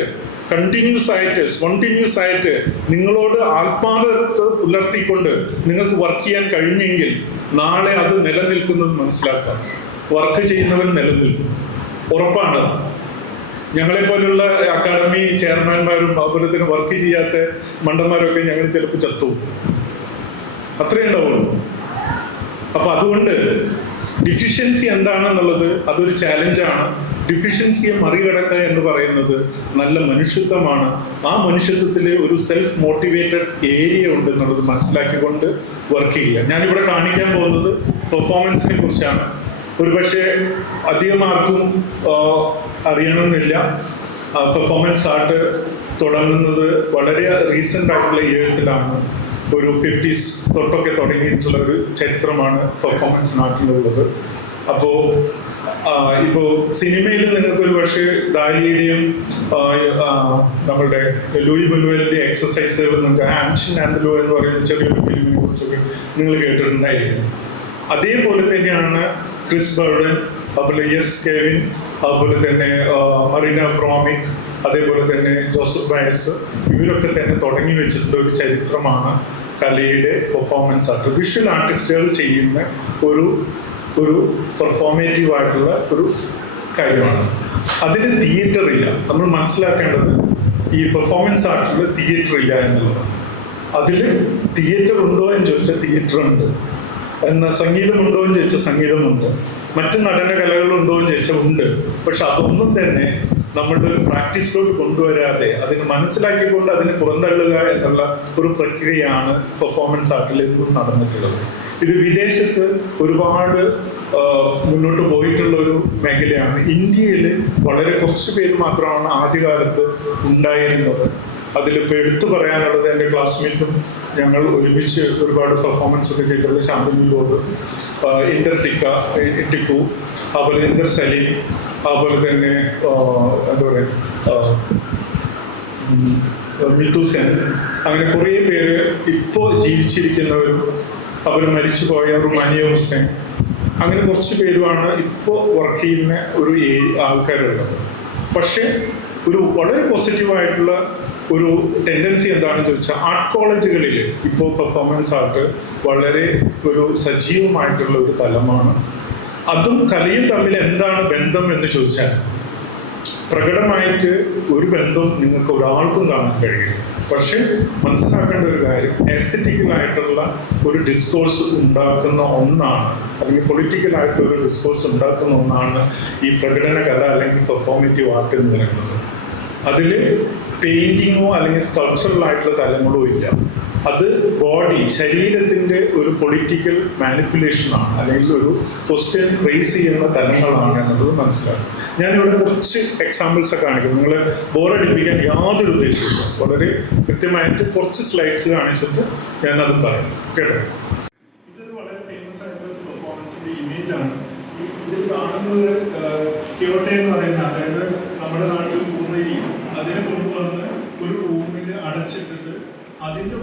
കണ്ടിന്യൂസ് ആയിട്ട്, സ്പോണ്ടിന്യൂസ് ആയിട്ട് നിങ്ങളോട് ആത്മാർത്ഥത പുലർത്തിക്കൊണ്ട് നിങ്ങൾക്ക് വർക്ക് ചെയ്യാൻ കഴിഞ്ഞെങ്കിൽ നാളെ അത് നിലനിൽക്കുന്നത് മനസ്സിലാക്കാം. വർക്ക് ചെയ്യുന്നവൻ നിലനിൽക്കും, ഉറപ്പാണ്. ഞങ്ങളെപ്പോലുള്ള അക്കാഡമി ചെയർമാൻമാരും അതുപോലെ തന്നെ വർക്ക് ചെയ്യാത്ത മണ്ടന്മാരൊക്കെ ഞങ്ങൾ ചിലപ്പോൾ ചത്തു, അത്രയേ ഉണ്ടാവുള്ളൂ. അപ്പൊ അതുകൊണ്ട് ഡിഫിഷ്യൻസി എന്താണെന്നുള്ളത് അതൊരു ചാലഞ്ചാണ്. ഡിഫിഷ്യൻസിയെ മറികടക്കുക എന്ന് പറയുന്നത് നല്ല മനുഷ്യത്വമാണ്. ആ മനുഷ്യത്വത്തിൽ ഒരു സെൽഫ് മോട്ടിവേറ്റഡ് ഏരിയ ഉണ്ട് എന്നുള്ളത് മനസ്സിലാക്കിക്കൊണ്ട് വർക്ക് ചെയ്യുക. ഞാനിവിടെ കാണിക്കാൻ പോകുന്നത് പെർഫോമൻസിനെ കുറിച്ചാണ്. ഒരുപക്ഷെ അധികം ആർക്കും അറിയണമെന്നില്ല. പെർഫോമൻസ് ആർട്ട് തുടങ്ങുന്നത് വളരെ റീസെൻ്റ് ആയിട്ടുള്ള ഇയേഴ്സിലാണ്. ഒരു 50s തൊട്ടൊക്കെ തുടങ്ങിയിട്ടുള്ള ഒരു ചരിത്രമാണ് പെർഫോമൻസ് ആർട്ടിനുള്ളത്. അപ്പോൾ ഇപ്പോൾ സിനിമയിൽ നിങ്ങൾക്ക് ഒരു പക്ഷേ ദാലിയുടെയും നമ്മളുടെ ലൂയി ബുനുവലിൻ്റെ എക്സസൈസ്, നിങ്ങൾക്ക് ആൻഷൻ ആൻഡ് ലോ എന്ന് പറയുന്ന ചെറിയൊരു ഫിലിമിനെ കുറിച്ചൊക്കെ നിങ്ങൾ കേട്ടിട്ടുണ്ടായിരിക്കും. അതേപോലെ തന്നെയാണ് ക്രിസ് ബർഡൻ, അതുപോലെ എസ് കെവിൻ, അതുപോലെ തന്നെ മറീന ബ്രോമിക്, അതേപോലെ തന്നെ ജോസഫ് ബയസ്, ഇവരൊക്കെ തന്നെ തുടങ്ങി വെച്ചിട്ടുള്ള ഒരു ചരിത്രമാണ് കലയുടെ പെർഫോമൻസ് ആർട്ട്. വിഷ്വൽ ആർട്ടിസ്റ്റുകൾ ചെയ്യുന്ന ഒരു പെർഫോമേറ്റീവ് ആയിട്ടുള്ള ഒരു കാര്യമാണ്. അതിന് തിയേറ്റർ ഇല്ല. നമ്മൾ മനസ്സിലാക്കേണ്ടത് ഈ പെർഫോമൻസ് ആർട്ടിൽ തിയേറ്റർ ഇല്ല എന്നുള്ളതാണ്. അതിൽ തിയേറ്റർ ഉണ്ടോ എന്ന് ചോദിച്ചാൽ തിയേറ്റർ ഉണ്ട്, എന്നാൽ സംഗീതമുണ്ടോ എന്ന് ചോദിച്ചാൽ സംഗീതമുണ്ട്, മറ്റു നടന കലകളുണ്ടോ എന്ന് ചോദിച്ചാൽ ഉണ്ട്. പക്ഷെ അതൊന്നും തന്നെ നമ്മളുടെ ഒരു പ്രാക്ടീസിലോട്ട് കൊണ്ടുവരാതെ അതിന് മനസ്സിലാക്കിക്കൊണ്ട് അതിനെ പുറന്തള്ളുക എന്നുള്ള ഒരു പ്രക്രിയയാണ് പെർഫോമൻസ് ആർട്ടിൽ എന്നും നടന്നിട്ടുള്ളത്. ഇത് വിദേശത്ത് ഒരുപാട് മുന്നോട്ട് പോയിട്ടുള്ള ഒരു മേഖലയാണ്. ഇന്ത്യയിൽ വളരെ കുറച്ച് പേര് മാത്രമാണ് ആദ്യകാലത്ത് ഉണ്ടായിരുന്നത്. അതിലിപ്പോൾ എടുത്തു പറയാനുള്ളത് എൻ്റെ ക്ലാസ്മേറ്റും ഞങ്ങൾ ഒരുമിച്ച് ഒരുപാട് പെർഫോമൻസ് ഒക്കെ ചെയ്തിട്ടുള്ള ശാന്തനു ലോഡ്, ഇന്ദർ ടിക്കു, അതുപോലെ ഇന്ദർ സലീം, അതുപോലെ തന്നെ എന്താ പറയുക മിതു സെൻ, അങ്ങനെ കുറേ പേര് ഇപ്പോൾ ജീവിച്ചിരിക്കുന്നവരും അവർ മരിച്ചുപോയ റുമാനിയ ഹുസൈൻ, അങ്ങനെ കുറച്ച് പേരുമാണ് ഇപ്പോൾ വർക്ക് ചെയ്യുന്ന ഒരു ആൾക്കാരുള്ളത്. പക്ഷേ ഒരു വളരെ പോസിറ്റീവായിട്ടുള്ള ഒരു ടെൻഡൻസി എന്താണെന്ന് ചോദിച്ചാൽ ആർട്ട് കോളേജുകളിൽ ഇപ്പോൾ പെർഫോമൻസ് ആർട്ട് വളരെ ഒരു സജീവമായിട്ടുള്ള ഒരു തലമാണ്. അതും കലയും തമ്മിൽ എന്താണ് ബന്ധം എന്ന് ചോദിച്ചാൽ പ്രകടമായിട്ട് ഒരു ബന്ധം നിങ്ങൾക്ക് ഒരാൾക്കും കാണാൻ കഴിയും. പക്ഷെ മനസ്സിലാക്കേണ്ട ഒരു കാര്യം, എസ്തറ്റിക്കലായിട്ടുള്ള ഒരു ഡിസ്കോഴ്സ് ഉണ്ടാക്കുന്ന ഒന്നാണ്, അല്ലെങ്കിൽ പൊളിറ്റിക്കലായിട്ടുള്ള ഒരു ഡിസ്കോഴ്സ് ഉണ്ടാക്കുന്ന ഒന്നാണ് ഈ പ്രകടന കല അല്ലെങ്കിൽ പെർഫോമേറ്റീവ് ആർട്ട് എന്ന് പറയുന്നത്. അതിൽ പെയിന്റിങ്ങോ അല്ലെങ്കിൽ സ്കൾപ്ചറൽ ആയിട്ടുള്ള തലങ്ങളോ ഇല്ല. അത് ബോഡി, ശരീരത്തിൻ്റെ ഒരു പൊളിറ്റിക്കൽ മാനിപ്പുലേഷനാണ്, അല്ലെങ്കിൽ ഒരു ക്വസ്റ്റ്യൻ റേസ് ചെയ്യുന്ന തലങ്ങളാണ് എന്നുള്ളത് മനസ്സിലാക്കും. ഞാനിവിടെ കുറച്ച് എക്സാമ്പിൾസ് ഒക്കെ കാണിക്കും. നിങ്ങളെ ബോറടിപ്പിക്കാൻ യാതൊരു ഉദ്ദേശമില്ല. വളരെ കൃത്യമായിട്ട് കുറച്ച് സ്ലൈഡ്സ് കാണിച്ചിട്ട് ഞാനത് പറയും, കേട്ടോ. ഇതൊരു വളരെ ഫേമസ് ആയിട്ടുള്ള പെർഫോമൻസിൻ്റെ ഇമേജാണ്. ഇതിൽ കാണുന്നത് ക്യോട്ടോ എന്ന് പറയുന്ന, അതായത് നമ്മുടെ നാട്ടിൽ പൂർണ്ണരി, അതിനെ കൊണ്ടുവന്ന് ഒരു റൂമിൽ അടച്ചിട്ടിട്ട് അതിൻ്റെ